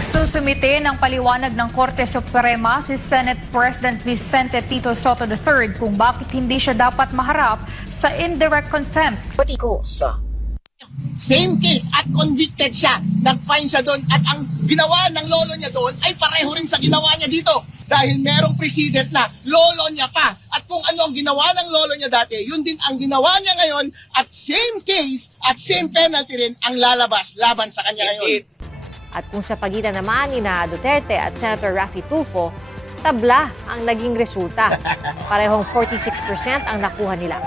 Nagsusumite ng paliwanag ng Korte Suprema si Senate President Vicente Tito Sotto III kung bakit hindi siya dapat maharap sa indirect contempt. Same case at convicted siya. Nag-fine siya doon at ang ginawa ng lolo niya doon ay pareho rin sa ginawa niya dito. Dahil merong precedent na lolo niya pa. At kung ano ang ginawa ng lolo niya dati, yun din ang ginawa niya ngayon at same case at same penalty rin ang lalabas laban sa kanya ngayon. At kung sa pagitan naman ni Duterte at Senator Raffy Tulfo, tabla ang naging resulta. Parehong 46% ang nakuha nila.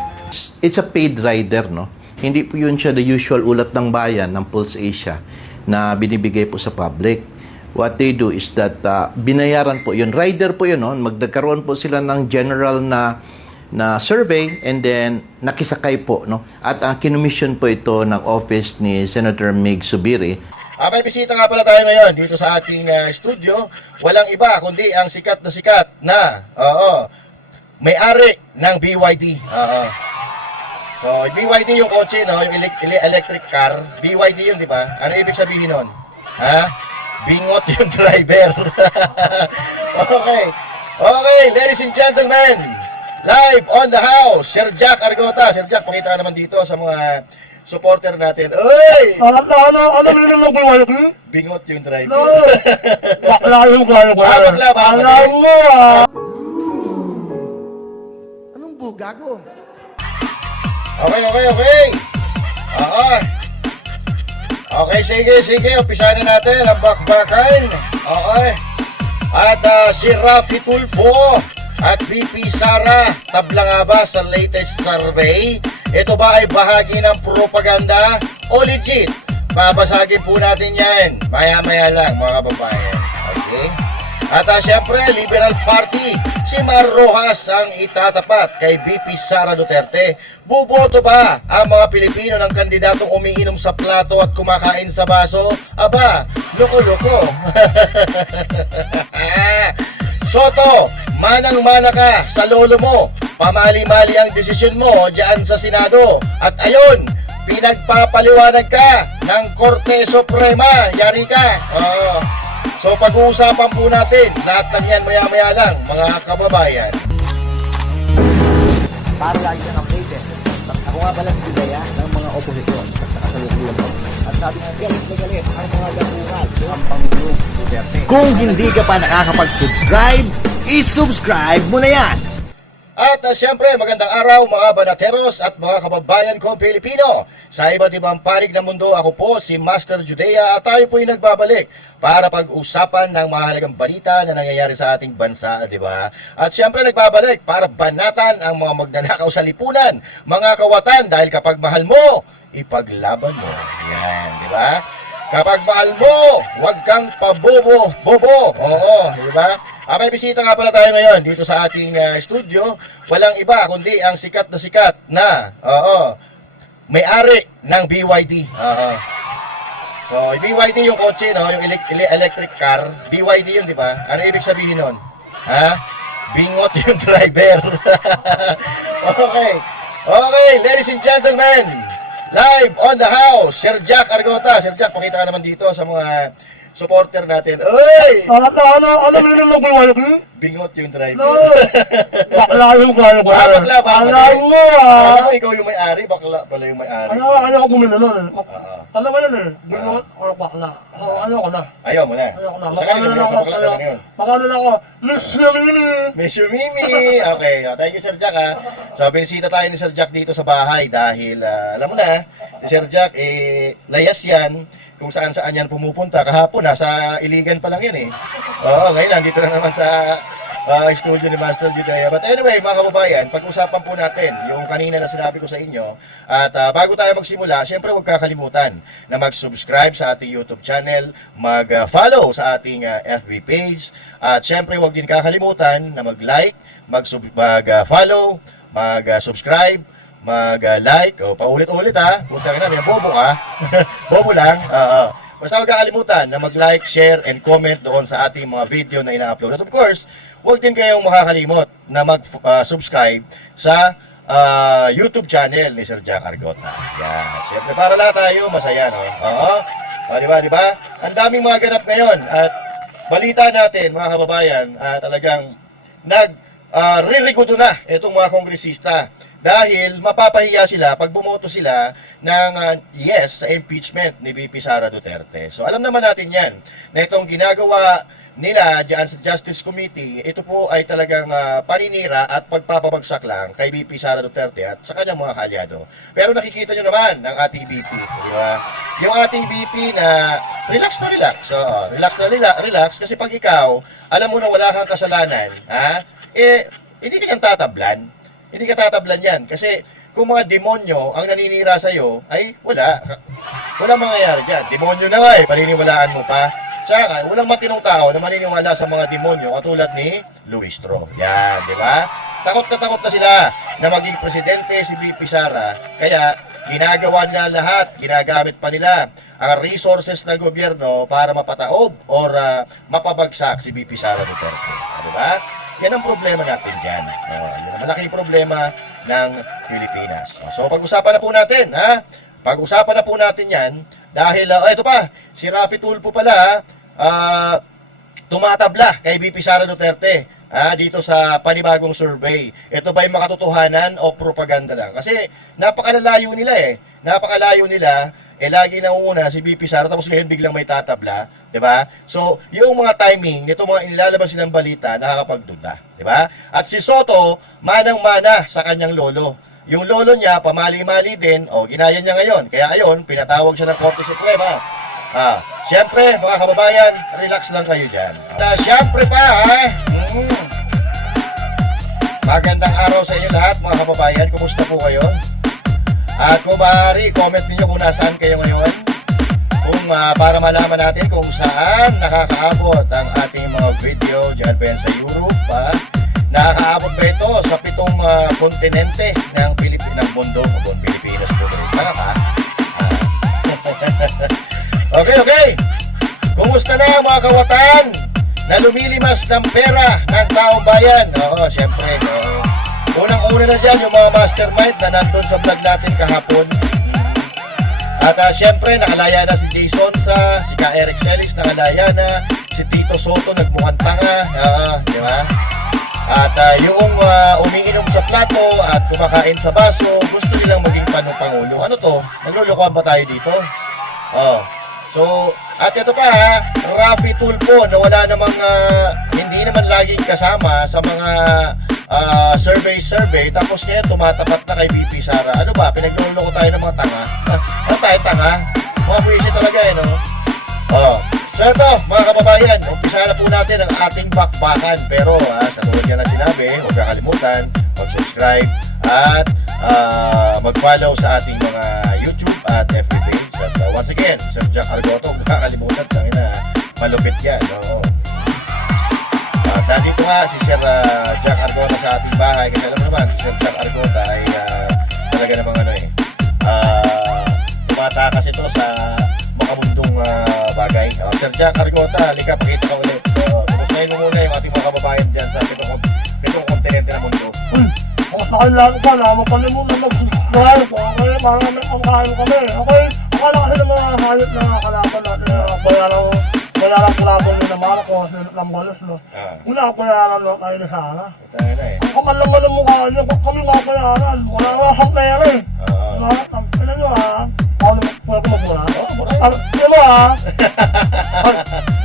It's a paid rider, no? Hindi po yun siya the usual ulat ng bayan ng Pulse Asia na binibigay po sa public. What they do is that binayaran po yun. Rider po yun, no? Magdagkaroon po sila ng general na survey and then nakisakay po, no? At ang kinumission po ito ng office ni Senator Mig Zubiri. May bisita nga pala tayo ngayon dito sa ating studio. Walang iba kundi ang sikat na may-ari ng BYD. So, BYD yung kotse, no? Yung electric car. BYD yun, di ba? Ano ibig sabihin nun? Bingot yung driver. Okay, ladies and gentlemen, live on the house, Sir Jack Argota. Sir Jack, pakita ka naman dito sa mga supporter natin. Uy! Ano nila ng bulwayo ko? Bingot yung driver. No! Bakla yung kaya ko. Bakla. Alam mo Anong bugago? Okay. Okay, sige. Umpisahan na natin ang bakbakan. Okay. At si Raffy Tulfo at VP Sara, tabla nga ba sa latest survey? Ito ba ay bahagi ng propaganda o legit? Babasagin po natin yan. Maya-maya lang mga kababayan. Okay? At syempre, Liberal Party, si Mar Rojas ang itatapat kay VP Sara Duterte. Buboto ba ang mga Pilipino ng kandidatong umiinom sa plato at kumakain sa baso? Aba, loko-loko. Soto, manang-mana ka sa lolo mo. Pamali-mali ang desisyon mo diyan sa Senado. At ayun, pinagpapaliwanag ka ng Korte Suprema. Yari ka. So pag-uusapan po natin lahat ng yan maya-maya lang, mga kababayan. Para lagi kang updated. Ako nga pala si Bidaya ng mga oposisyon sa kasalukuyan mo. At sabi nga, galit na galit ang mga dapungan ng Pangulong Duterte. Kung hindi ka pa nakakapag-subscribe, isubscribe mo na yan! At syempre, magandang araw mga banateros at mga kababayan kong Pilipino. Sa iba't ibang panig ng mundo, ako po si Master Judea at tayo po'y nagbabalik para pag-usapan ng mahalagang balita na nangyayari sa ating bansa, di ba? At syempre nagbabalik para banatan ang mga magnanakaw sa lipunan, mga kawatan, dahil kapag mahal mo, ipaglaban mo. Yan, di ba? Kapag mahal mo, huwag kang pabobo. Oo, di ba? May bisita nga pala tayo ngayon dito sa ating studio. Walang iba kundi ang sikat na may-ari ng BYD. So, BYD yung kotse, no? Yung electric car. BYD yun, di ba? Ano ibig sabihin nun? Bingot yung driver. Okay, ladies and gentlemen, live on the house, Sir Jack Argota. Sir Jack, pakita ka naman dito sa mga supporter natin. Uy! Ano nila ng bulwayo ko? Bingot yung driver. No! Bakla yung kaya ko. Bakla. Alam mo Alam mo, ikaw yung may-ari, bakla pala yung may-ari. Ayaw ko bumili nun. Alam mo yan bingot o bakla. Ayaw ko na. Ayaw mo na. Makano na ako. Makano na ako. Miss Yumimi. Miss Yumimi. Okay, thank you Sir Jack So, binisita tayo ni Sir Jack dito sa bahay dahil, alam mo na, si Sir Jack, layas yan kung saan-saan yan pumupunta. Kahapon, nasa Iligan pa lang yan ngayon, nandito na naman sa studio ni Master Judea. But anyway, mga kababayan, pag-usapan po natin yung kanina na sinabi ko sa inyo. At bago tayo magsimula, syempre huwag kakalimutan na mag-subscribe sa ating YouTube channel, mag-follow sa ating FB page, at syempre huwag din kakalimutan na mag-like, mag-follow, mag-subscribe, mag-like, paulit-ulit punta ka na, bobo ka, bobo lang, basta huwag kakalimutan na mag-like, share, and comment doon sa ating mga video na ina-upload. At of course, huwag din kayong makakalimot na mag-subscribe sa YouTube channel ni Sir Jack Argota. Yan, syempre para lahat tayo masaya, no? O, di ba? Ang daming mga ganap ngayon. At balita natin, mga kababayan, talagang ririguto na itong mga kongresista dahil mapapahiya sila pag bumoto sila ng yes sa impeachment ni VP Sara Duterte. So alam naman natin yan na itong ginagawa nila dyan sa Justice Committee, ito po ay talagang paninira at pagpapabagsak lang kay VP Sara Duterte at sa kanyang mga kaalyado. Pero nakikita nyo naman ng ating VP, di ba? Yung ating VP na relax na relax. So, relax na relax kasi pag ikaw, alam mo na wala kang kasalanan, hindi ka niyang tatablan. Hindi ka tatablan yan. Kasi kung mga demonyo ang naninira sa'yo, ay wala. Walang mangyayari dyan. Demonyo na nga paniniwalaan mo pa. Tsaka, walang matinong tao na maniniwala sa mga demonyo katulad ni Luis Tro. Yan, di ba? Takot na sila na maging presidente si VP Sara. Kaya, ginagawa nila lahat, ginagamit pa nila ang resources ng gobyerno para mapataob or mapabagsak si VP Sara Duterte. Di ba? Yan ang problema natin dyan. Yan ang malaking problema ng Pilipinas. So, pag-usapan na po natin, ha? Pag-usapan na po natin yan dahil, ito pa, si Rafi Tulfo pala, tumatabla kay VP Sara Duterte dito sa panibagong survey. Ito ba yung makatotohanan o propaganda lang? Kasi napakalalayo nila Napakalayo nila. Lagi nangunguna si VP Sara tapos ngayon biglang may tatabla, 'di ba? So, yung mga timing nito mga inilalabas silang balita nakakapagduda, 'di ba? At si Soto manang-mana sa kanyang lolo. Yung lolo niya pamali-mali din, ginaya niya ngayon. Kaya ayon, pinatawag siya ng Korte Suprema. Siyempre, mga kababayan, relax lang kayo diyan. Siyempre pa, magandang araw sa inyo lahat, mga kababayan. Kumusta po kayo? At kung maaari, comment niyo kung nasaan kayo ngayon. Kung para malaman natin kung saan nakakaabot ang ating mga video dyan ba yan sa Europe. Nakakaabot ba ito sa 7 kontinente ng mundo? Pilipinas po rin. Okay. Kumusta na mga kawatan na lumilimas ng pera ng taong bayan? Oo, syempre. Unang-una na dyan yung mga mastermind na nandun sa vlog natin kahapon. At syempre nakalaya na si Jason si Ka Eric Celis nakalaya na, si Tito Soto nagmukhang tanga, di ba? At yung umiinom sa plato at kumakain sa baso, gusto nilang maging pangulo. Ano to? Naglulukoan ba tayo dito? So, at ito pa Rafi Tulfo na wala namang hindi naman laging kasama sa mga survey tapos ngayon tumatapat na kay VP Sara. Ano ba? Pinagluloko tayo ng mga tanga? Ano tayo tanga? Mga buwisi talaga no? So ito, mga kababayan, umpisa na po natin ang ating bakbakan. Pero sa tulad nga na sinabi, huwag kakalimutan mag-subscribe at mag-follow sa ating mga YouTube at FB page. At once again, Sir Jack Argoto, huwag kakalimutan, malupit yan. Nandito nga si Sir Jack Argota sa ating bahay. Kasi alam mo naman, si Sir Jack Argota ay talaga namang tumatakas ito sa makamundong bagay. Sir Jack Argota, halika, pakita ka ulit. Kumustahin mo muna yung ating mga kababayan dyan sa pitong kontinente ng mundo. Mas nakailangan pa, mapalimutan na mag-subscribe. Okay, para may pangkain kami. Okay, akala kasi ng mga hayop na kalaban natin na bayaran kalaban nyo naman ako kasi ng balis, no? Wala bayaran lang tayo ni Sara. Ang kamal naman ng mukha niya, kami mga bayaran. Wala nga akong pera eh. Tignan nyo paano ko magmula? Tignan mo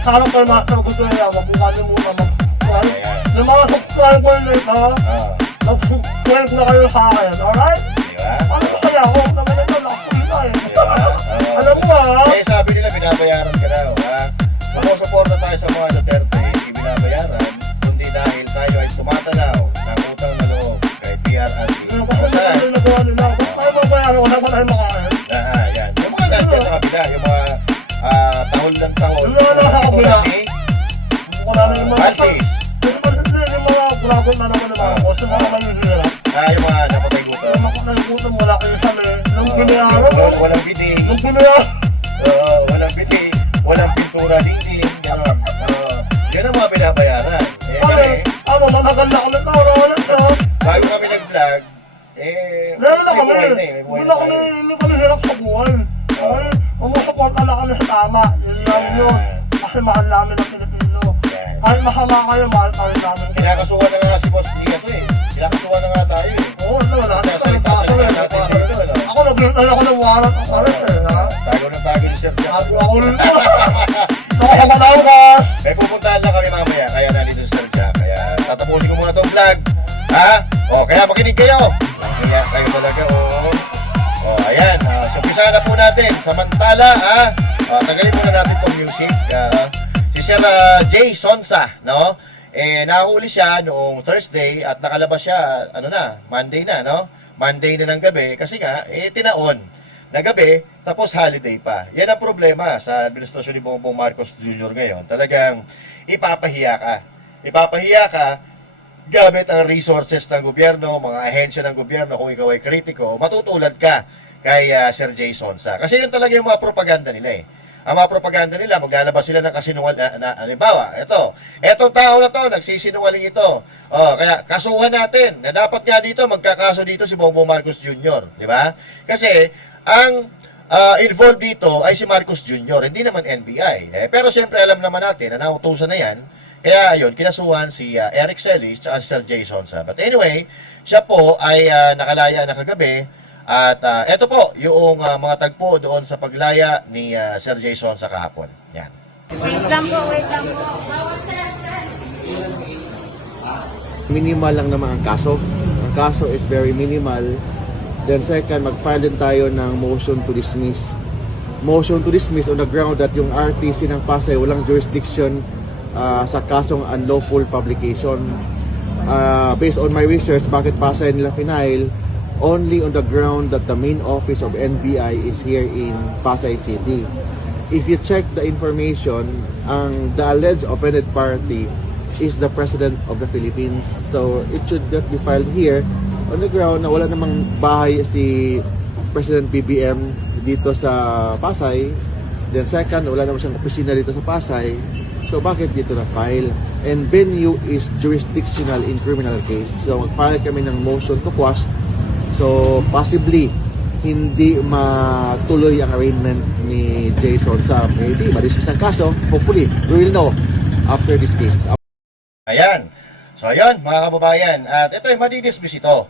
sana kayo master ko sa'yo, magkakalimutan mag-subscribe. Yung mga subscriber nito, mag-subscribe na kayo sa akin, alright? Ano ba kaya ako? Naman ito, nakakulita eh. Alam mo sabi nila binabayaran ka daw, sumusuporta tayo sa mga Duterte, hindi binabayaran, kundi dahil tayo ay tumatanaw ng utang na loob kay PRRD. Kasi hindi nagawa nila. Kung tayo mabayaran, wala pa tayo makain. Yan. Yung mga nandiyan sa kabila, yung mga tahol ng tahol. Wala na sa kabila. Wala na yung mga Maltis. Yung mga dragon na naman ng mga boss, yung mga mahihirap. Yung mga napatay gutom. Yung mga napatay gutom, wala kayo sa nung binayaran. Walang biting. Nung binayaran. Walang biting. Walang pintura dingding. Gano'n. Yun ang mga binabayaran. Matagal na kami tao. Bago kami nag-vlog, Meron na kami. Hindi kami hirap sa buhay. Umusuporta na kami sa tama. kasi mahal namin ang Pilipino. Yan. Kahit masama kayo, mahal pa rin namin kayo. Kinakasuhan na nga si Boss Diaz eh. Kinakasuhan na nga tayo eh. Oo, wala Kaya salita-salita natin dito, ano? Ako nag-return ako ng warrant of arrest eh, ha? Tago ng tago ni Sir Jack. Ako rin ito. Nakakabalaw ka. May pupuntahan lang kami mamaya, kaya nandito si Sir Jack. Kaya tatapusin ko muna itong vlog. Ha? O, kaya makinig kayo. Kaya kayo talaga, oo. O, ayan. So, umpisa na po natin. Samantala, tagalin muna natin itong music. Si Sir Jay Sonsa, no? Nahuli siya noong Thursday at nakalabas siya, Monday na, no? Monday na ng gabi kasi nga, tinaon na gabi, tapos holiday pa. Yan ang problema sa administrasyon ni Bongbong Marcos Jr. ngayon. Talagang ipapahiya ka. Ipapahiya ka gamit ang resources ng gobyerno, mga ahensya ng gobyerno. Kung ikaw ay kritiko, matutulad ka kay Sir Jay Sonsa. Kasi yun talaga yung mga propaganda nila eh. Ang mga propaganda nila, maglalabas sila ng kasinungaling, halimbawa, etong tao na to, nagsisinungaling ito. Kaya kasuhan natin, na dapat nga dito, magkakaso dito si Bongbong Marcos Jr., di ba? Kasi, ang involved dito ay si Marcos Jr., hindi naman NBI. Pero siyempre, alam naman natin, na nautusan na yan, kaya ayun, kinasuhan si Eric Celis at si Sir Jay Sonsa. But anyway, siya po ay nakalaya na kagabi. At eto po, yung mga tagpo doon sa paglaya ni Sir Jay Sonsa kahapon. Yan. Wait lang po. Minimal lang naman ang kaso. Ang kaso is very minimal. Then second, mag-file din tayo ng motion to dismiss. Motion to dismiss on the ground that yung RTC ng Pasay walang jurisdiction sa kasong unlawful publication. Based on my research, bakit Pasay nila final? Only on the ground that the main office of NBI is here in Pasay City. If you check the information, the alleged offended party is the President of the Philippines. So it should not be filed here on the ground na wala namang bahay si President BBM dito sa Pasay. Then second, wala naman siyang opisina dito sa Pasay. So bakit dito na file? And venue is jurisdictional in criminal case. So mag-file kami ng motion to quash. So, possibly, hindi matuloy ang arraignment ni Jason sa maybe ma-dismiss ang kaso. Hopefully, we will know after this case. Ayan. So, ayun, mga kababayan. At ito ay madidismiss ito.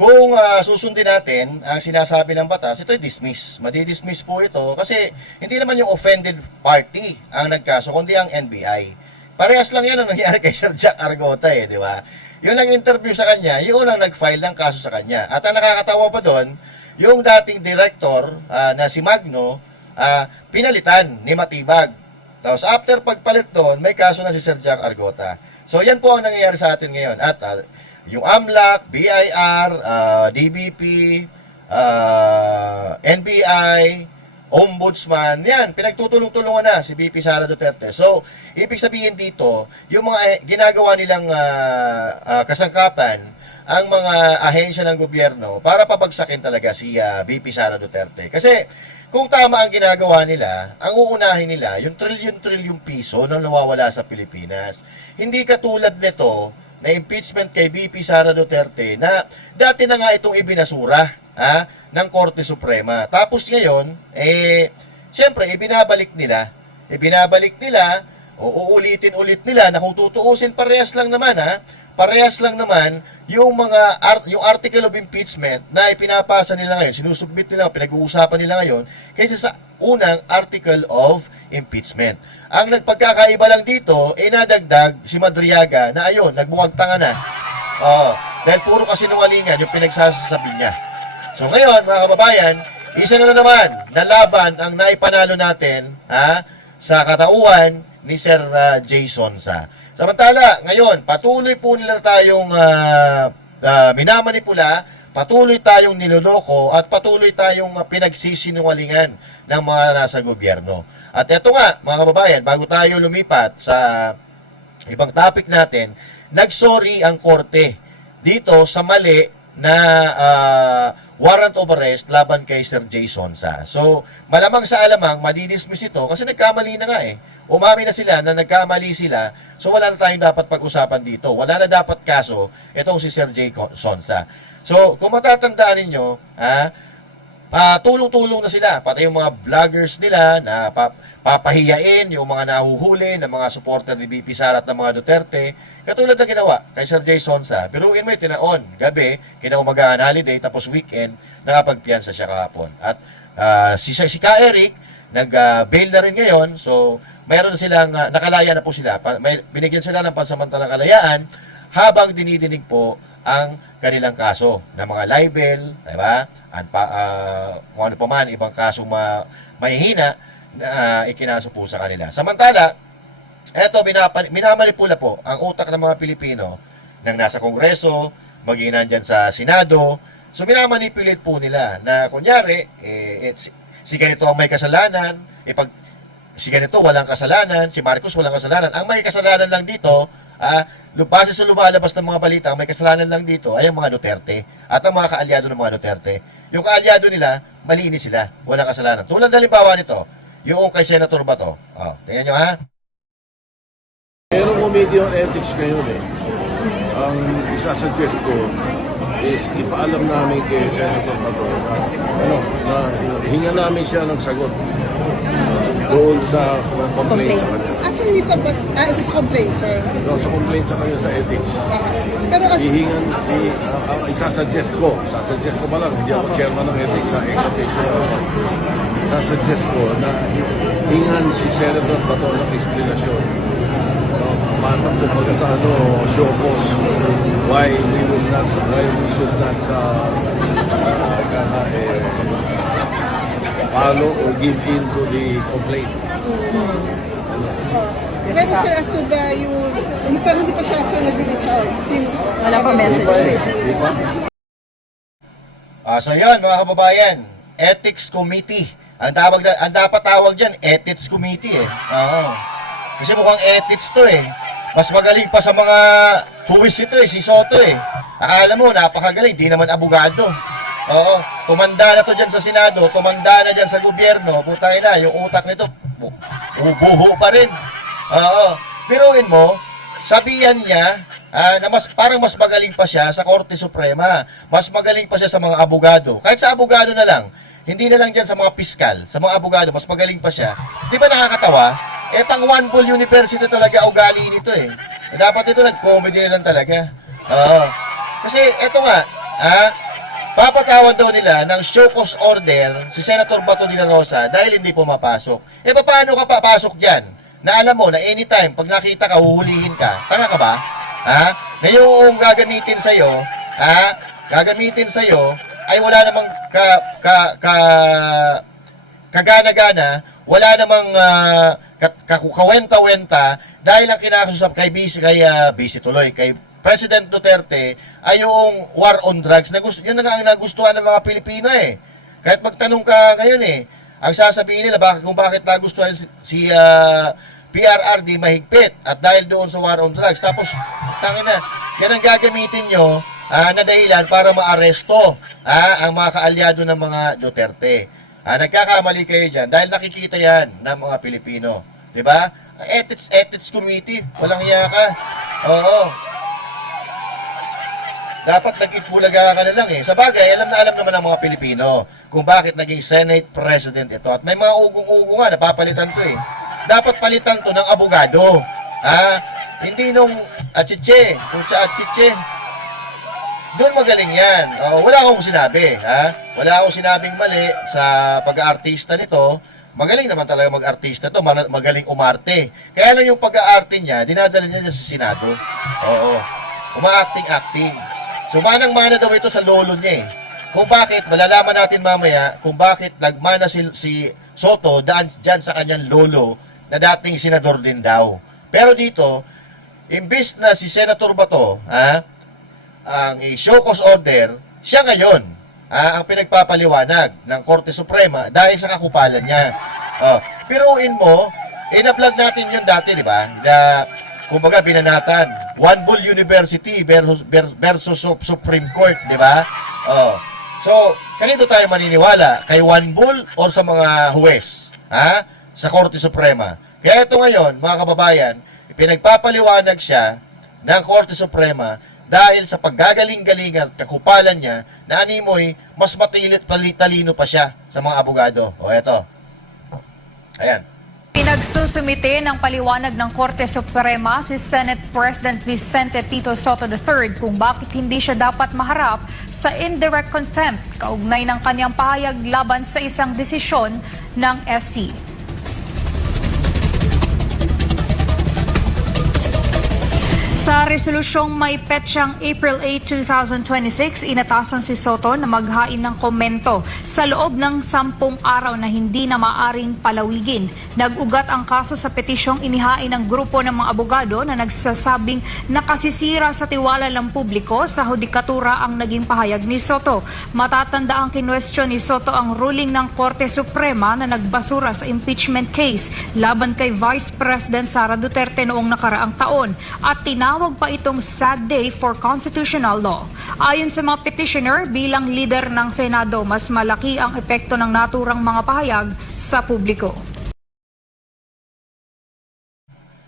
Kung susundin natin ang sinasabi ng batas, ito ay dismiss. Madidismiss po ito kasi hindi naman yung offended party ang nagkaso, kundi ang NBI. Parehas lang yan ang nangyari kay Sir Jack Argota di ba? Yun ang interview sa kanya, yun ang nag-file ng kaso sa kanya. At ang nakakatawa pa doon, yung dating director na si Magno, pinalitan ni Matibag. Tapos after pagpalit doon, may kaso na si Sir Jack Argota. So yan po ang nangyayari sa atin ngayon. At yung AMLAC, BIR, DBP, NBI, Ombudsman, yan, pinagtutulong-tulungan na si VP Sara Duterte. So, ibig sabihin dito, yung mga ginagawa nilang kasangkapan, ang mga ahensya ng gobyerno, para pabagsakin talaga si VP Sara Duterte. Kasi, kung tama ang ginagawa nila, ang uunahin nila, yung trilyon-trilyon piso na nawawala sa Pilipinas. Hindi katulad nito, na impeachment kay VP Sara Duterte, na dati na nga itong ibinasura, ng Korte Suprema. Tapos ngayon, siyempre, ibinabalik nila, o uulitin-ulit nila na kung tutuusin, parehas lang naman, yung yung article of impeachment na ipinapasa nila ngayon, sinusubmit nila, pinag-uusapan nila ngayon, kaysa sa unang article of impeachment. Ang nagpagkakaiba lang dito, nadagdag si Madriaga na ayun, nagmukhang tanga na. Dahil puro kasinungalingan yung pinagsasabi niya. So ngayon, mga kababayan, isa na naman na laban ang naipanalo natin sa katauhan ni Sir Jay Sonsa. Samantala, ngayon, patuloy po nila tayong minamanipula, patuloy tayong niloloko, at patuloy tayong pinagsisinungalingan ng mga nasa gobyerno. At eto nga, mga kababayan, bago tayo lumipat sa ibang topic natin, nagsorry ang korte dito sa mali na warrant of arrest laban kay Sir Jay Sonsa. So, malamang sa alamang, madidismiss ito kasi nagkamali na nga Umami na sila na nagkamali sila, so wala na tayong dapat pag-usapan dito. Wala na dapat kaso itong si Sir Jay Sonsa. So, kung matatandaan ninyo, tulong-tulong na sila, pati yung mga vloggers nila na papahiyain yung mga nahuhuli ng mga supporter ni BP Sara at ng mga Duterte, katulad na ginawa kay Sir Jay Sonsa. Pero mo tinaon, gabi, kinaumagahan holiday, tapos weekend, nakapagpiyansa siya kahapon. At si Ka Eric, nag-bail na rin ngayon, so mayroon silang, nakalaya na po sila. Binigyan sila ng pansamantalang kalayaan habang dinidinig po ang kanilang kaso ng mga libel, diba? At kung ano pa man, ibang kasong mahihina na ikinaso po sa kanila. Samantala, eto, minamanipula po ang utak ng mga Pilipino nang nasa Kongreso, maging nandyan sa Senado. So, minamanipulate po nila na, kunyari, si ganito ang may kasalanan, si ganito walang kasalanan, si Marcos walang kasalanan. Ang may kasalanan lang dito, base sa lumalabas ng mga balita, ang may kasalanan lang dito ay ang mga Duterte at ang mga kaalyado ng mga Duterte. Yung kaalyado nila, malinis sila, walang kasalanan. Tulad na halimbawa nito, yung kay Senator Bato. Tingnan nyo ha. Merong committee on ethics ngayon eh. Ang isasuggest ko is ipaalam namin kay Senator Bato na hinga namin siya ng sagot doon sa complaint sa kanya. Actually, dito ba, isa sa complaint, sir? Doon sa complaint sa kanya sa ethics. Pero ang isasuggest ko pa lang, hindi ako chairman ng ethics sa exhortation. Isasuggest ko na hingan si Senator Bato ng explanation. Matak sa show cause why we should not follow or give in to the complaint. pero sir, as to pero hindi pa siya sir nag-reach out since wala pa message. So yan, mga kababayan, Ethics Committee. Ang dapat tawag dyan, Ethics Committee eh. Oo. Kasi mukhang ethics to eh. Mas magaling pa sa mga huwis ito eh, si Soto eh. Akala mo, napakagaling, di naman abogado. Oo, tumanda na to dyan sa Senado, tumanda na dyan sa gobyerno, putang ina, yung utak nito, buho pa rin. Oo, biruin mo, sabihan niya na parang mas magaling pa siya sa Korte Suprema, mas magaling pa siya sa mga abogado. Kahit sa abogado na lang, hindi na lang dyan sa mga piskal, sa mga abogado, mas magaling pa siya. Di ba nakakatawa? Pang One Bull University talaga ugali nito eh. Dapat ito nag-comedy na lang talaga. Oo. Kasi eto nga, papatawan daw nila ng show cause order si Senator Bato de la Rosa dahil hindi pumapasok. Paano ka papasok dyan? Na alam mo na anytime, pag nakita ka, huhulihin ka. Tanga ka ba? Na yung gagamitin sa'yo, ay wala namang kagana-gana, wala namang kawenta-wenta dahil ang kinakasusap kay President Duterte ay yung war on drugs. Yun na nga ang nagustuhan ng mga Pilipino eh. Kahit magtanong ka ngayon eh, ang sasabihin nila kung bakit nagustuhan si PRRD mahigpit at dahil doon sa war on drugs. Tapos, tangina, yan ang gagamitin nyo na dahilan para maaresto ang mga kaalyado ng mga Duterte. Nagkakamali kayo dyan dahil nakikita yan ng mga Pilipino. Diba? Ethics Committee, walang hiya ka. Oo. Dapat nag-itbulaga ka na lang eh. Sa bagay, alam naman ng mga Pilipino kung bakit naging Senate President ito. At may mga ugong-ugo nga, napapalitan to eh. Dapat palitan to ng abogado. Hindi nung achiche, kung sa achiche. Doon magaling yan. Wala akong sinabi. Wala akong sinabing mali sa pag-aartista nito. Magaling naman talaga mag-artista to. Magaling umarte. Kaya lang yung pag-aarte niya, dinadala niya sa Senado. Oo. Uma-acting. So manang-mana daw ito sa lolo niya eh. Kung bakit, malalaman natin mamaya kung bakit nagmana si Soto dyan sa kanyang lolo na dating senador din daw. Pero dito, imbis na si Senator Bato, ang show cause order, siya ngayon ang pinagpapaliwanag ng Korte Suprema dahil sa kakupalan niya. Piruin mo, in-vlog natin yun dati, di ba? Kumbaga, binanatan. One Bull University versus Supreme Court, di ba? So, kanito tayo maniniwala? Kay One Bull o sa mga huwes? Sa Korte Suprema. Kaya ito ngayon, mga kababayan, pinagpapaliwanag siya ng Korte Suprema dahil sa paggagaling-galing at kakupalan niya na animoy mas talino pa siya sa mga abogado. O eto. Ayan. Pinagsusumite ng paliwanag ng Korte Suprema si Senate President Vicente Tito Soto III kung bakit hindi siya dapat maharap sa indirect contempt kaugnay ng kanyang pahayag laban sa isang desisyon ng SC. Sa resolusyong may petsang April 8, 2026, inatasan si Soto na maghain ng komento sa loob ng 10 araw na hindi na maaring palawigin. Nag-ugat ang kaso sa petisyong inihain ng grupo ng mga abogado na nagsasabing nakasisira sa tiwala ng publiko sa hudikatura ang naging pahayag ni Soto. Matatanda ang kinwestiyon ni Soto ang ruling ng Korte Suprema na nagbasura sa impeachment case laban kay Vice President Sara Duterte noong nakaraang taon at tinawag pa itong sad day for constitutional law. Ayon sa mga petitioner, bilang leader ng Senado, mas malaki ang epekto ng naturang mga pahayag sa publiko.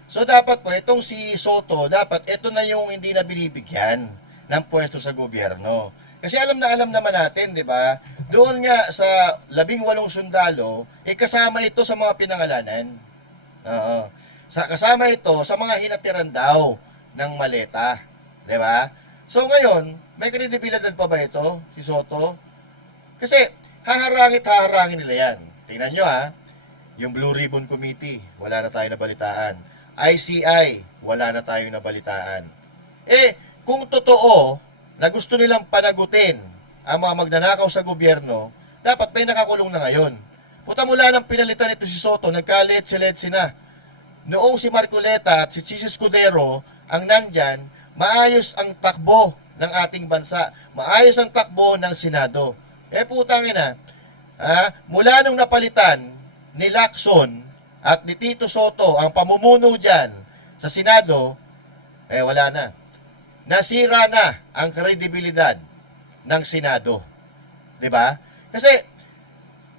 So dapat po, itong si Soto, dapat ito na yung hindi na binibigyan ng pwesto sa gobyerno. Kasi alam naman natin, di ba? Doon nga sa 18 sundalo, kasama ito sa mga pinangalanan. Kasama ito sa mga hinatiran daw ng maleta. Di ba? So ngayon, may kredibilidad pa ba ito, si Soto? Kasi haharangin nila yan. Tingnan nyo yung Blue Ribbon Committee, wala na tayo nabalitaan. ICI, wala na tayong nabalitaan. Kung totoo na gusto nilang panagutin ang mga magnanakaw sa gobyerno, dapat may nakakulong na ngayon. Puta mula nang pinalitan ito si Soto, nagkalet-silet na. Noong si Marcoleta at si Chis Escudero ang nandyan, maayos ang takbo ng ating bansa. Maayos ang takbo ng Senado. Putangin na. Mula nung napalitan ni Lacson at ni Tito Soto ang pamumuno dyan sa Senado, wala na. Nasira na ang kredibilidad ng Senado. Diba? Kasi,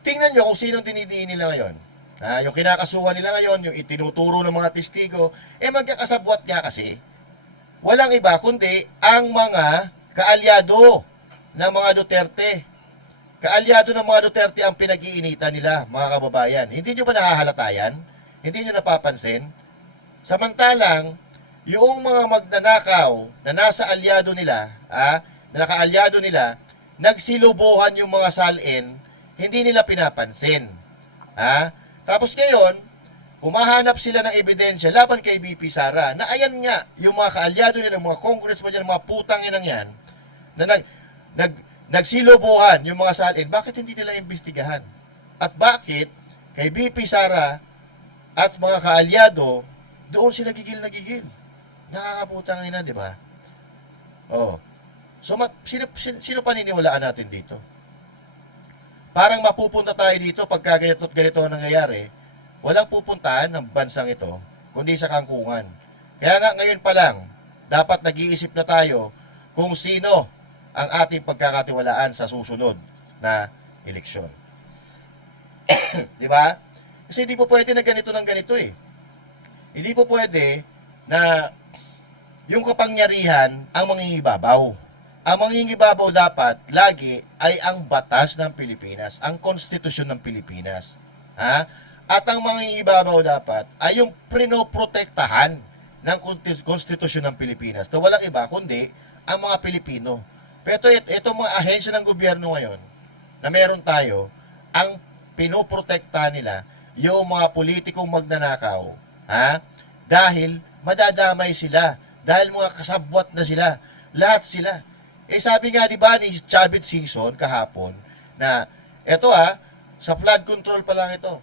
tingnan nyo kung sinong dinidiin nila ngayon. Yung kinakasuhan nila ngayon, yung itinuturo ng mga testigo, magkakasabwat nga kasi. Walang iba kundi ang mga kaalyado ng mga Duterte. Kaalyado ng mga Duterte ang pinag-iinitan nila, mga kababayan. Hindi nyo ba nahahalata yan? Hindi nyo napapansin? Samantalang, yung mga magnanakaw na nasa alyado nila, na nakaalyado nila, nagsilubuhan yung mga salin, hindi nila pinapansin. Tapos ngayon, humahanap sila ng ebidensya laban kay BP Sara na ayan nga, yung mga kaalyado nila, mga congressman dyan, mga putang inang yan, na nagsilubuhan yung mga salin, bakit hindi nila imbestigahan? At bakit kay BP Sara at mga kaalyado, doon sila gigil na gigil? Nakakaputang ina, di ba? So, sino paniniwalaan natin dito? Parang mapupunta tayo dito pagka ganito ang nangyayari, walang pupuntahan ng bansang ito, kundi sa kangkungan. Kaya nga ngayon pa lang, dapat nag-iisip na tayo kung sino ang ating pagkakatiwalaan sa susunod na eleksyon. Di ba? Kasi hindi po pwede na ganito ng ganito Hindi po pwede na yung kapangyarihan ang mangingibabaw. Ang mangingibabaw dapat lagi ay ang batas ng Pilipinas, ang konstitusyon ng Pilipinas. At ang mangingibabaw dapat ay yung prinoprotektahan ng konstitusyon ng Pilipinas. So walang iba kundi ang mga Pilipino. Pero ito mga ahensya ng gobyerno ngayon na meron tayo, ang pinoprotektahan nila yung mga politikong magnanakaw. Dahil madadamay sila, dahil mga kasabwat na sila, lahat sila. Sabi nga, di ba, ni Chavit Singson kahapon, na eto sa flood control pa lang ito,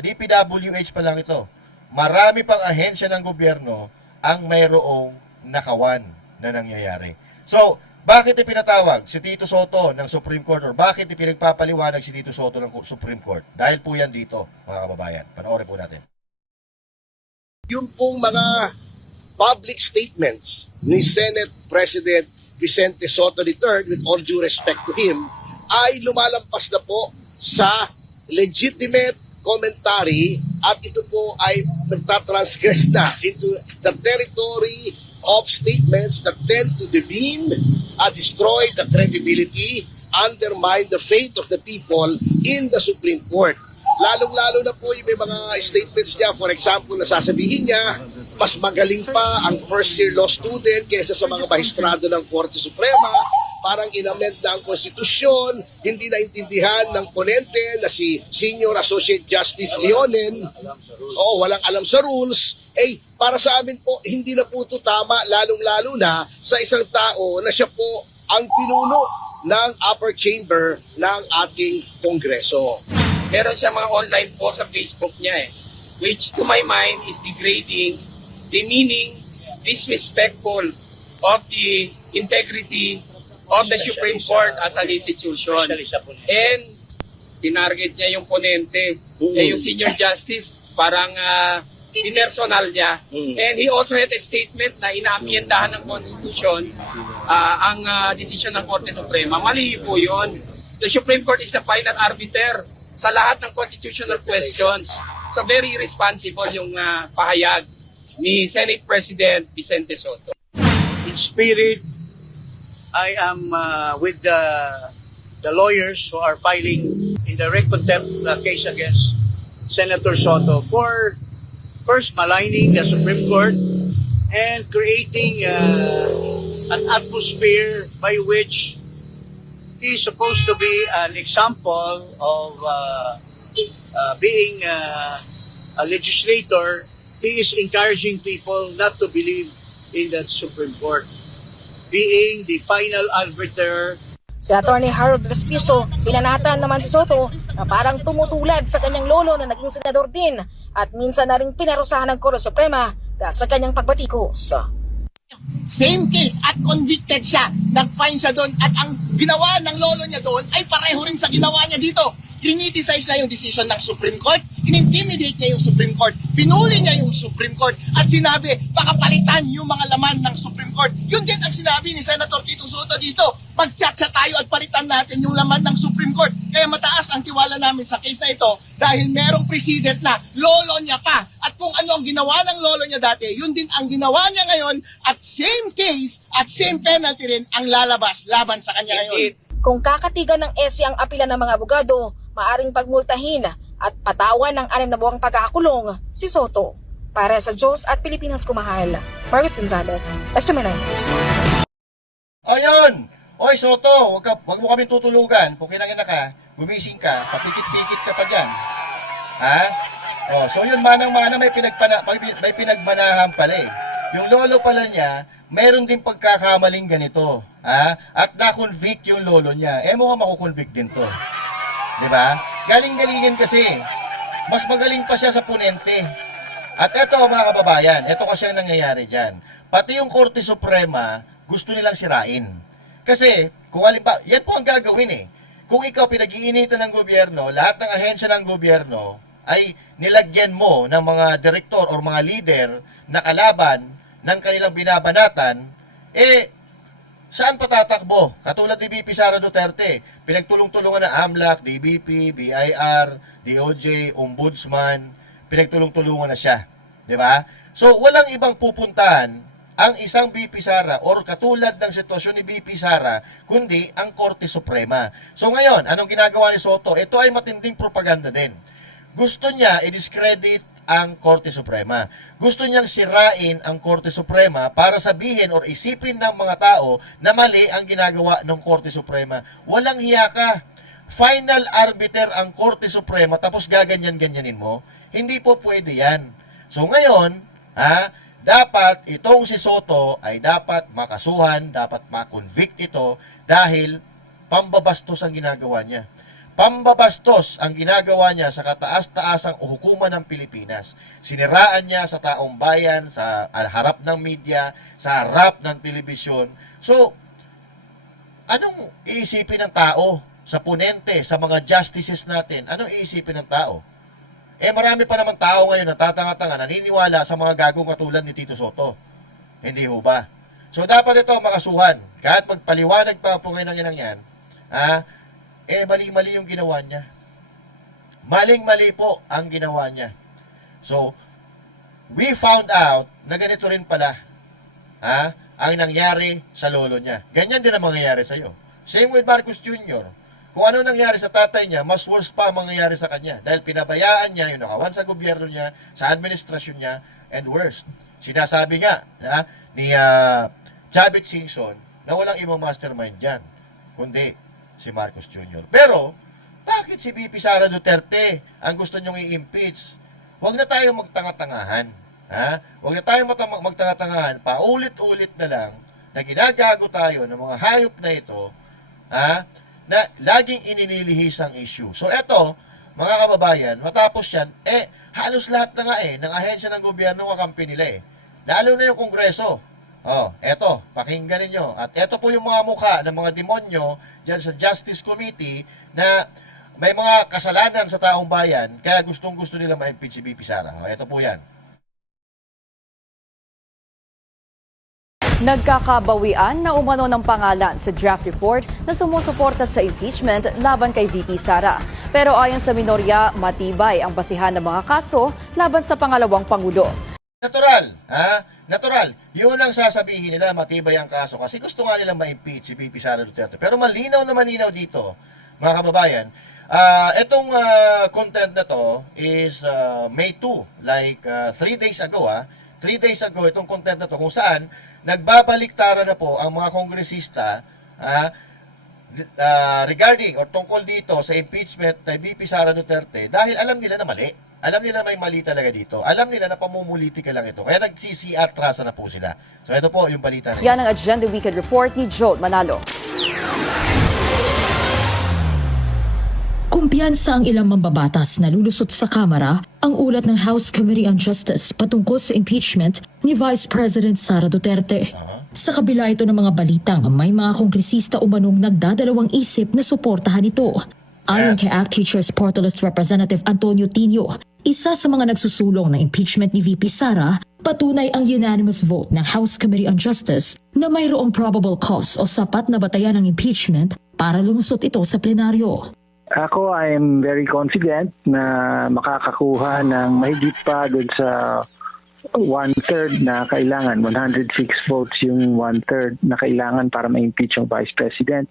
DPWH pa lang ito, marami pang ahensya ng gobyerno ang mayroong nakawan na nangyayari. So, bakit ipinatawag si Tito Soto ng Supreme Court or bakit ipinagpapaliwanag si Tito Soto ng Supreme Court? Dahil po yan dito, mga kababayan. Panoorin po natin. Yung pong mga public statements ni Senate President Vicente Soto III, with all due respect to him, ay lumalampas na po sa legitimate commentary at ito po ay nagtatransgress na into the territory of statements that tend to demean, destroy the credibility, undermine the faith of the people in the Supreme Court. Lalong-lalo na po yung may mga statements niya, for example, na sasabihin niya, mas magaling pa ang first-year law student kaysa sa mga mahistrado ng Korte Suprema, parang inamend na ang konstitusyon, hindi naintindihan ng ponente na si Senior Associate Justice Leonen, walang alam sa rules, para sa amin po, hindi na po ito tama, lalong-lalo na sa isang tao na siya po ang pinuno ng upper chamber ng ating Kongreso. Meron siya mga online post sa Facebook niya which to my mind is degrading, demeaning, disrespectful of the integrity of the Supreme Court as an institution. And tinarget niya yung ponente, yung senior justice, parang pinersonal niya. And he also had a statement na inaamyendahan ng Constitution ang desisyon ng Korte Suprema. Mali po yun. The Supreme Court is the final arbiter sa lahat ng constitutional questions. So very irresponsible yung pahayag ni Senate President Vicente Soto. In spirit, I am with the lawyers who are filing indirect contempt case against Senator Soto for first maligning the Supreme Court and creating an atmosphere by which he is supposed to be an example of being a legislator. He is encouraging people not to believe in the Supreme Court, being the final arbiter. Si Atty. Harold Respiso, pinanatan naman si Soto na parang tumutulad sa kanyang lolo na naging senador din at minsan na rin pinarusahan ng Korte Suprema dahil sa kanyang pagbatikos. Same case at convicted siya. Nag-fine siya doon at ang ginawa ng lolo niya doon ay pareho rin sa ginawa niya dito. Criticize niya yung decision ng Supreme Court, inintimidate niya yung Supreme Court, pinuli niya yung Supreme Court at sinabi baka palitan yung mga laman ng Supreme Court. Yun din ang sinabi ni Senator Tito Soto dito. Mag-chat-chat tayo at palitan natin yung laman ng Supreme Court. Kaya mataas ang tiwala namin sa case na ito dahil merong president na lolo niya pa. At kung ano ang ginawa ng lolo niya dati, yun din ang ginawa niya ngayon at same case at same penalty rin ang lalabas laban sa kanya ngayon. Kung kakatigan ng ESI ang apila ng mga abogado, maaring pagmultahin at patawan ng 6 na buwang pagkakakulong si Soto. Para sa Diyos at Pilipinas kumahal, Margaret Gonzalez, SMN News. Ayun! Oy Soto, wag mo kaming tutulugan. Kung kinangina ka, gumising ka, papikit-pikit ka pa dyan. Ha? So yun manang-mana may pinagmanahan pala Yung lolo pala niya, mayroon din pagkakamaling ganito. Ha? At na-convict yung lolo niya. Mukhang makukonvict din to. Diba? Galing-galingin kasi. Mas magaling pa siya sa ponente. At eto mga kababayan, eto kasi ang nangyayari dyan. Pati yung Korte Suprema, gusto nilang sirain. Kasi, kung halimbawa, yan po ang gagawin Kung ikaw pinag-iinitan ng gobyerno, lahat ng ahensya ng gobyerno ay nilagyan mo ng mga direktor o mga leader na kalaban ng kanilang binabanatan, saan patatakbo? Katulad ni VP Sara Duterte, pinagtulong-tulungan ng AMLAC, DBP, BIR, DOJ, Ombudsman, pinagtulong-tulungan na siya. Diba? So, walang ibang pupuntahan ang isang VP Sara or katulad ng sitwasyon ni VP Sara, kundi ang Korte Suprema. So ngayon, anong ginagawa ni Soto? Ito ay matinding propaganda din. Gusto niya i-discredit ang Korte Suprema. Gusto niyang sirain ang Korte Suprema para sabihin or isipin ng mga tao na mali ang ginagawa ng Korte Suprema. Walang hiya ka. Final arbiter ang Korte Suprema tapos gaganyan-ganyanin mo. Hindi po pwede yan. So ngayon, dapat itong si Soto ay dapat makasuhan, dapat makonvict ito dahil pambabastos ang ginagawa niya. Pambabastos ang ginagawa niya sa kataas-taasang hukuman ng Pilipinas. Siniraan niya sa taong bayan, sa harap ng media, sa harap ng telebisyon. So, anong iisipin ng tao sa ponente, sa mga justices natin? Anong iisipin ng tao? Marami pa naman tao ngayon na tatanga-tanga, naniniwala sa mga gagong katulad ni Tito Soto. Hindi ho ba? So, dapat ito makasuhan. Kahit magpaliwanag pa po ngayon ng yan, mali-mali yung ginawa niya. Maling-mali po ang ginawa niya. So, we found out na ganito rin pala ang nangyari sa lolo niya. Ganyan din ang mangyayari sa'yo. Same with Marcos Jr. Kung ano nangyari sa tatay niya, mas worse pa ang mangyayari sa kanya. Dahil pinabayaan niya, yung nakawan sa gobyerno niya, sa administrasyon niya, and worst. Sinasabi nga ni Chavit Singson na walang ibang mastermind dyan, kundi si Marcos Jr. Pero, bakit si VP Sara Duterte ang gusto niyong i-impeach? Huwag na tayong magtanga-tangahan. Huwag na tayong magtanga-tangahan. Paulit-ulit na lang na ginagago tayo ng mga hayop na ito, na laging ininilihis ang issue. So eto, mga kababayan, matapos yan, halos lahat na nga ng ahensya ng gobyerno kakampi nila Lalo na yung Kongreso. Eto, pakinggan ninyo. At eto po yung mga mukha ng mga demonyo dyan sa Justice Committee na may mga kasalanan sa taong bayan, kaya gustong-gusto nila ma-impeach si VP Sara. Eto po yan. Nagkakabawian na umano ng pangalan sa draft report na sumusuporta sa impeachment laban kay VP Sara. Pero ayon sa minorya, matibay ang basihan ng mga kaso laban sa pangalawang Pangulo. Natural, Natural. Yun ang sasabihin nila, matibay ang kaso kasi gusto nga nilang ma-impeach si VP Sara Duterte. Pero malinaw na malinaw dito, mga kababayan, itong content na to is May 2, like 3 days ago. 3 days ago, itong content na to kung saan nagbabaliktaran na po ang mga kongresista regarding or tungkol dito sa impeachment ng VP Sara Duterte dahil alam nila na mali. Alam nila may mali talaga dito. Alam nila na pamumulitika lang ito. Kaya nagsisi-atrasa na po sila. So ito po yung balita na yan ang Agenda Weekend Report ni Joel Manalo. Kumpiyansa ang ilang mambabatas na lulusot sa Kamara ang ulat ng House Committee on Justice patungkol sa impeachment ni Vice President Sara Duterte. Sa kabila ito ng mga balitang may mga kongresista umanong nagdadalawang isip na suportahan ito. Ayon kay ACT Teachers Portal List Representative Antonio Tinio, isa sa mga nagsusulong ng impeachment ni VP Sara, patunay ang unanimous vote ng House Committee on Justice na mayroong probable cause o sapat na batayan ng impeachment para lumusot ito sa plenaryo. Ako, I am very confident na makakakuha ng mahigit pa doon sa 1/3 na kailangan. 106 votes yung 1/3 na kailangan para ma-impeach yung Vice President.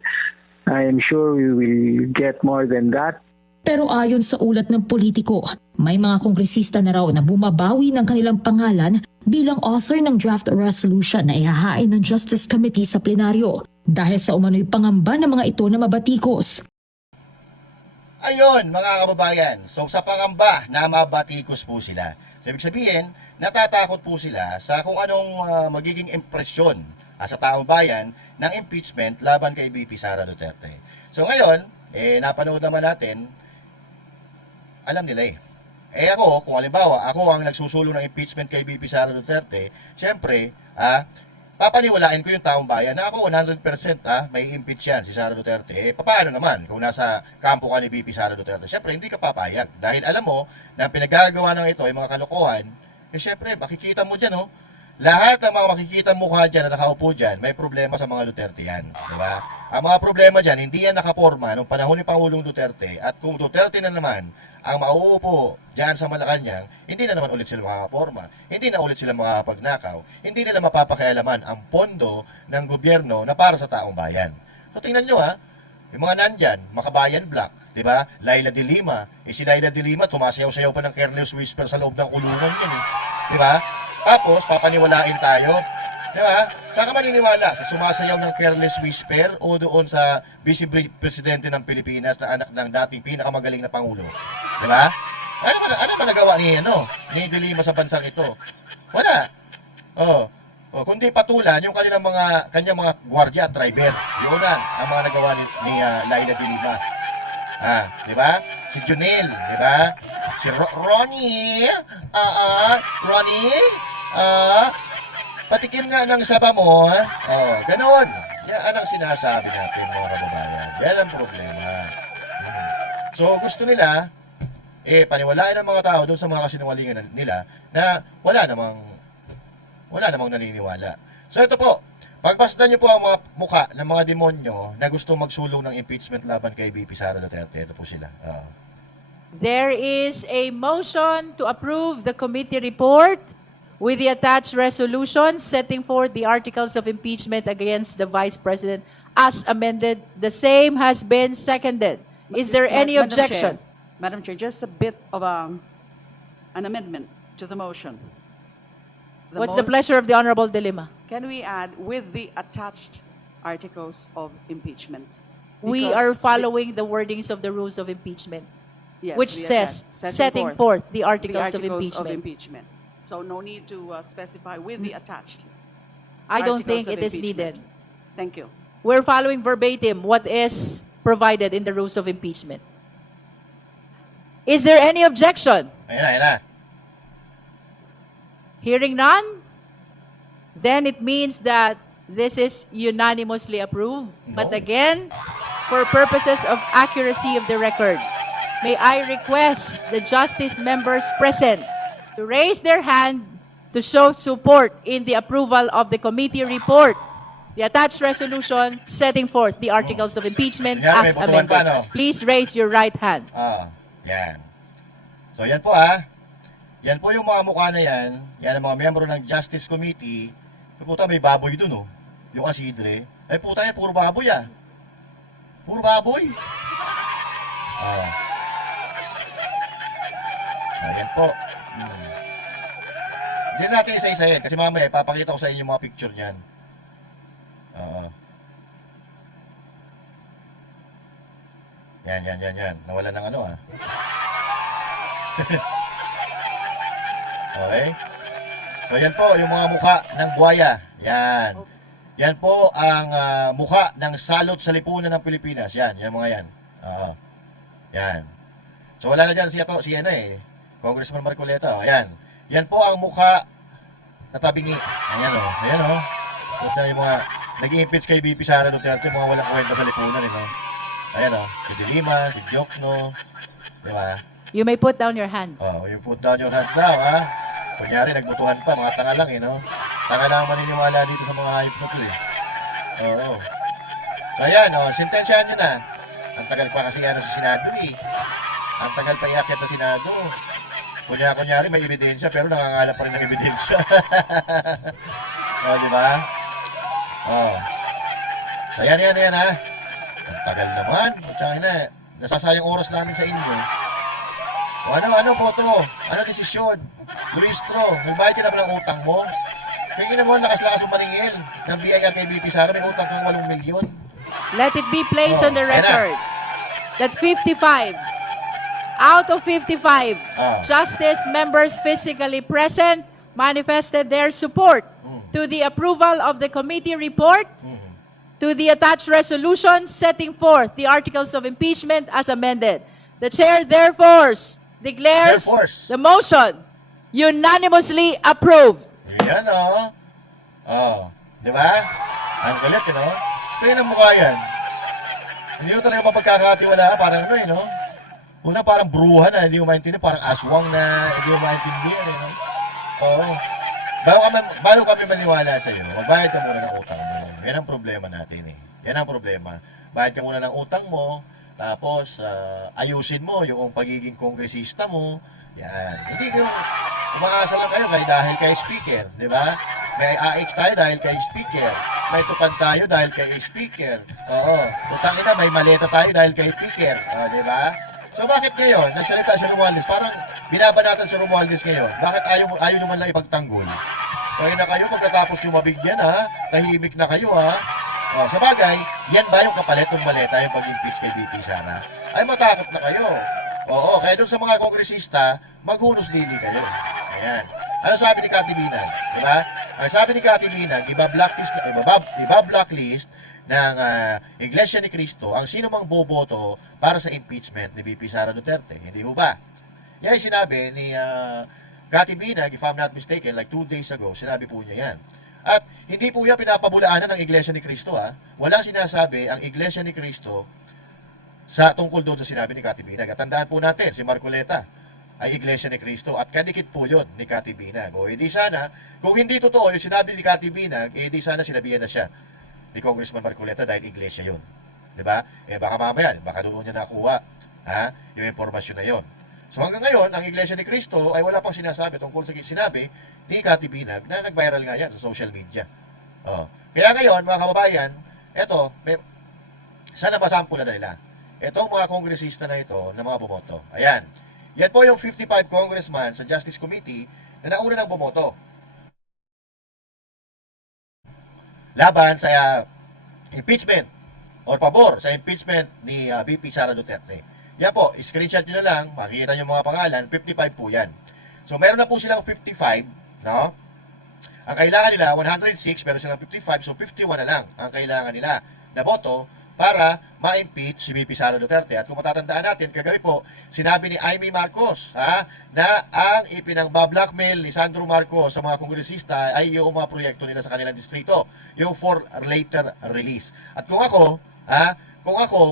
I am sure we will get more than that. Pero ayon sa ulat ng politiko, may mga kongresista na raw na bumabawi ng kanilang pangalan bilang author ng draft resolution na ihahain ng Justice Committee sa plenaryo dahil sa umano'y pangamba ng mga ito na mabatikos. Ayun, mga kababayan. So, sa pangamba na mabatikos po sila. So, ibig sabihin, natatakot po sila sa kung anong magiging impresyon sa taong bayan ng impeachment laban kay VP Sara Duterte. So, ngayon, napanood naman natin, alam nila ako, kung halimbawa, ako ang nagsusulong ng impeachment kay VP Sara Duterte, syempre, papaniwalain ko yung taong bayan na ako 100% may impeach yan si Sara Duterte. Paano naman kung nasa kampo ka ni VP Sara Duterte? Siyempre, hindi ka papayag. Dahil alam mo na pinagagawa ng ito ay mga kalokohan, siyempre, makikita mo dyan, lahat ng mga makikita mo dyan na nakaupo dyan, may problema sa mga Duterte yan. Diba? Ang mga problema dyan, hindi yan nakaporma nung panahon ni Pangulong Duterte. At kung Duterte na naman ang mauupo dyan sa Malacanang, hindi na naman ulit sila makakaporma. Hindi na ulit sila makakapagnakaw. Hindi nila mapapakialaman ang pondo ng gobyerno na para sa taong bayan. So tingnan nyo yung mga nandyan, Makabayan Black, di ba? Laila de Lima. Si Laila de Lima, tumasayaw-sayaw pa ng careless whisper sa loob ng kulungan yan Di ba? Tapos, papaniwalain tayo. Di ba? Saan ka maniniwala? Sa sumasayaw ng careless whisper o doon sa Vice Presidente ng Pilipinas na anak ng dating pinakamagaling na Pangulo? Di ba? Ano ba nagawa ni De Lima sa bansang ito? Wala. Kundi patulan yung kanyang mga gwardiya at driver. Yun ang mga nagawa ni Laila de Lima. Di ba? Si Junel, di ba? Si Ronnie. Ronnie. Patikim nga ng saba mo, ganoon. Yan ang sinasabi natin, mga kababayan. Yan ang problema. So, gusto nila, paniwalaan ng mga tao doon sa mga kasinungalingan nila na wala namang naniniwala. So, ito po. Pagbasdan niyo po ang mga mukha ng mga demonyo na gusto magsulong ng impeachment laban kay VP Sara Duterte. Ito po sila. There is a motion to approve the committee report. with the attached resolution setting forth the articles of impeachment against the Vice President as amended. The same has been seconded. Is there any objection? Madam Chair, just a bit of an amendment to the motion. What's the pleasure of the Honorable De Lima? Can we add with the attached articles of impeachment? We Because are following the wordings of the rules of impeachment, yes, which the says attached, setting forth the articles of impeachment. impeachment. So no need to specify with the attached. I don't articles think of it is impeachment. needed. Thank you. We're following verbatim what is provided in the rules of impeachment. Is there any objection? Ayan na. Hearing none, then it means that this is unanimously approved. But again, for purposes of accuracy of the record, may I request the justice members present to raise their hand to show support in the approval of the committee report, the attached resolution setting forth the articles of impeachment Yan, may as botohan amended. pa, no? Please raise your right hand. Yan. So yan po Yan po yung mga mukha na yan. Yan ang mga membro ng Justice Committee. Puta, may baboy dun, oh. Yung asidre. Ay puta yan, puro baboy Puro baboy. Yan po. Hindi natin isa-isa yan. Kasi mamaya, papakita ko sa inyo yung mga picture niyan. Yan. Nawala ng ano, Okay. So yan po yung mga mukha ng buhaya. Yan. Yan po ang mukha ng salot sa lipunan ng Pilipinas. Yan mga yan. Yan. So wala na dyan Congressman Marcoleta. Ayan. Yan po ang mukha na tabingi. Ayan o. Ito yung mga nag-i-impeach kay BP Sara Duterte, yung mga walang kwenta sa lipunan. Ayan o. Si De Lima, si Jokno. Diba? You may put down your hands. You put down your hands now, Kunyari, nagbutuhan pa, mga tanga lang, Tanga lang maniniwala dito sa mga hayop na to, Oo. So, ayan, sintensyahan nyo na. Ang tagal pa kasi sa Senado, Ang tagal pa iakyat sa Senado. Kunyari, may ebidensya, pero nangangalap pa rin ng ebidensya. Di ba? So, ayan, Ang tagal naman. Tsaka nasasayang oras namin sa inyo. Ano boto? Ano desisyon? Luistro, nagbayad ka na ng utang mo? Kaya mo, lakas-lakas mo maningil. Ng biyaya kay BP Sara, may utang kang 8 milyon. Let it be placed on the record that 55 out of 55 justice members physically present manifested their support to the approval of the committee report, to the attached resolution setting forth the articles of impeachment as amended. The chair therefore declares the motion unanimously approved. Yan Di ba? Ang galit, Ito yun ang mukha yan. Hindi mo talaga mapagkakatiwala, parang Una parang bruha na, hindi mo maintindihan, parang aswang na hindi mo maintindihan, Bago kami maniwala sa iyo, magbayad ka muna ng utang mo. Yan ang problema natin, Yan ang problema. Bayad ka muna ng utang mo, tapos ayusin mo yung pagiging kongresista mo. Yan. Hindi kayo, umakasa lang kayo dahil kay speaker, di ba? May AX tayo dahil kay speaker. May tupan tayo dahil kay speaker. Utang ina, may maleta tayo dahil kay speaker. Di ba? So bakit ngayon, nagsalita si Romualdez, parang binabanatan si Romualdez ngayon. Bakit ayaw nyo man lang ipagtanggol? Kaya na kayo, pagkatapos yung mabigyan tahimik na kayo sa bagay, yan ba yung kapalit ng maleta yung pag-impeach kay BP Sara? Ay matakot na kayo. Kaya doon sa mga kongresista, maghunos dili kayo. Ayan. Ano sabi ni Cathy Binag? Diba? Ang sabi ni Cathy Binag, iba-blacklist ng Iglesia ni Cristo ang sino mang boboto para sa impeachment ni BP Sara Duterte. Hindi ho ba? Yan ay sinabi ni Cathy Binag, if I'm not mistaken, like 2 days ago, sinabi po niya yan. At hindi po yan pinapabulaanan ng Iglesia ni Cristo. Walang sinasabi ang Iglesia ni Cristo sa tungkol doon sa sinabi ni Cathy Binag. At tandaan po natin, si Marcoleta ay Iglesia ni Cristo at kadikit po yun ni Cathy Binag. Edi sana, kung hindi totoo yung sinabi ni Cathy Binag, edi sana sinabihan na siya ni Congressman Marcoleta dahil Iglesia yun. Diba? Baka mamaya, baka doon niya nakuha yung impormasyon na yun. So hanggang ngayon, ang Iglesia ni Cristo ay wala pang sinasabi tungkol sa sinabi ni Cathy Binag na nag-viral nga yan sa social media. Kaya ngayon, mga kababayan, eto, sana masampulan na nila. Itong mga kongresista na ito na mga bumoto. Ayan. Yan po yung 55 congressman sa Justice Committee na nauna ng bumoto laban sa impeachment or pabor sa impeachment ni VP Sara Duterte. Yan po, screenshot nyo na lang, makikita nyo mga pangalan, 55 po yan. So meron na po silang 55, no? Ang kailangan nila, 106, pero silang 55, so 51 na lang ang kailangan nila na boto para ma-impeach si VP Sara Duterte. At kung matatandaan natin, kagabi po, sinabi ni Amy Marcos na ang ipinangbablackmail ni Sandro Marcos sa mga kongresista ay yung mga proyekto nila sa kanilang distrito, yung for later release. At kung ako,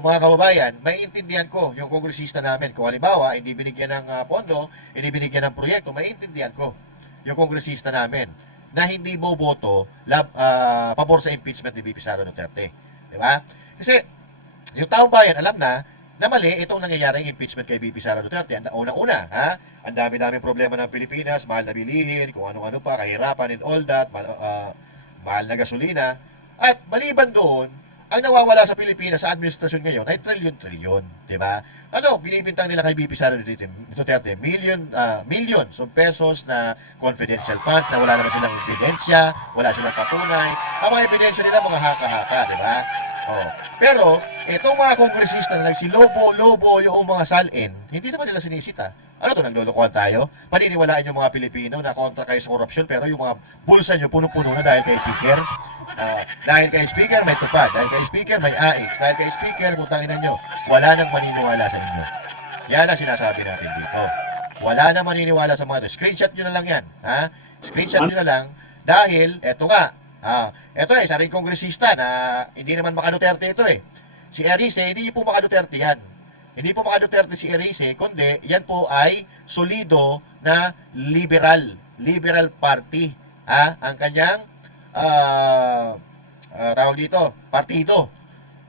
mga kababayan, maiintindihan ko yung kongresista namin. Kung halimbawa, hindi binigyan ng pondo, hindi binigyan ng proyekto, maiintindihan ko yung kongresista namin na hindi boboto pabor sa impeachment ni VP Sara Duterte. Di ba? Kasi yung taong bayan alam na mali itong nangyayaring impeachment kay VP Sara Duterte. Una-una, ang dami-daming problema ng Pilipinas, mahal na bilihin, kung ano-ano pa, kahirapan and all that, mahal na gasolina. At maliban doon, ang nawawala sa Pilipinas sa administrasyon ngayon ay trilyon-trilyon, di ba? Binibintang nila kay VP Sara Duterte, millions of pesos na confidential funds na wala naman silang ebidensya, wala silang patunay. Ang mga ebidensya nila, mga haka-haka, di ba? Pero, itong mga kongresista na nagsilobo-lobo yung mga salin, hindi naman nila sinisita. Ano to, naglolokohan tayo? Paniniwalaan yung mga Pilipino na kontra kayo sa korupsyon, pero yung mga bulsa nyo punong-puno na dahil kay Speaker. Dahil kay Speaker, may tupad. Dahil kay Speaker, may AX. Dahil kay Speaker, putangin nyo, wala nang maniniwala sa inyo. Yan ang sinasabi natin dito. Wala nang maniniwala sa mga ito. Screenshot nyo na lang yan. Screenshot nyo na lang dahil, eto nga, ito isa rin kongresista na hindi naman maka-Duterte ito Si Erice, hindi po maka-Duterte yan. Hindi po maka-Duterte si Erice, kundi yan po ay solido na liberal party. Ang kanyang tawag dito, partido.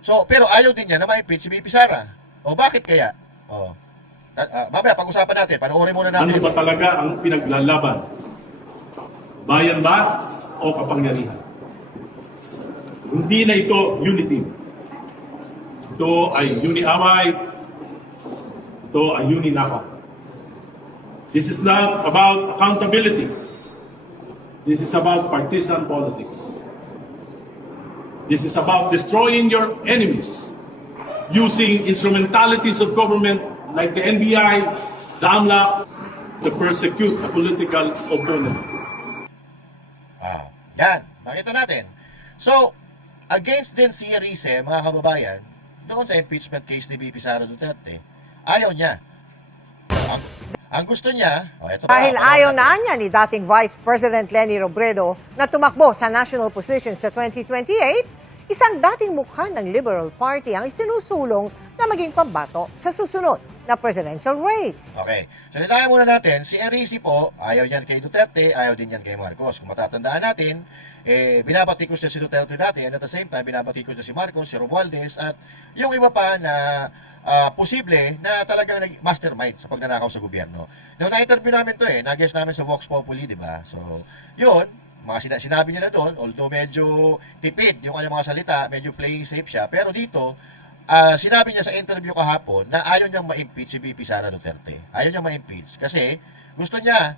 So, pero ayaw din niya na ma-impeach si VP Sara. Bakit kaya? Mamaya, pag-usapan natin. Panoorin muna natin. Ano ba talaga ang pinaglalaban? Bayan ba o kapangyarihan? Hindi na ito unity. Ito ay uni-amay. Ito ay uni-nakaw. This is not about accountability. This is about partisan politics. This is about destroying your enemies using instrumentalities of government like the NBI, the AMLAC, to persecute a political opponent. Yan, nakita natin. So, against din si Erice, mga kababayan, doon sa impeachment case ni VP Sara Duterte, ayaw niya. Ang gusto niya, ito dahil ayaw na niya ni dating Vice President Leni Robredo na tumakbo sa national position sa 2028, isang dating mukha ng Liberal Party ang isinusulong na maging pambato sa susunod na presidential race. Okay. So, nitayan muna natin, si Erice po, ayaw niyan kay Duterte, ayaw din yan kay Marcos. Kung matatandaan natin, binabatikos niya si Duterte dati, and at the same time, binabatikos niya si Marcos, si Romualdez, at yung iba pa na posible na talagang mastermind sa pagnanakaw sa gobyerno. Noong na-interview namin to na-guest namin sa Vox Populi, di ba? So, yun, mga sinabi niya na doon, although medyo tipid yung kanyang mga salita, medyo playing safe siya, pero dito, sinabi niya sa interview kahapon na ayaw niyang ma-impeach si VP Sara Duterte. Ayaw niyang ma-impeach kasi gusto niya,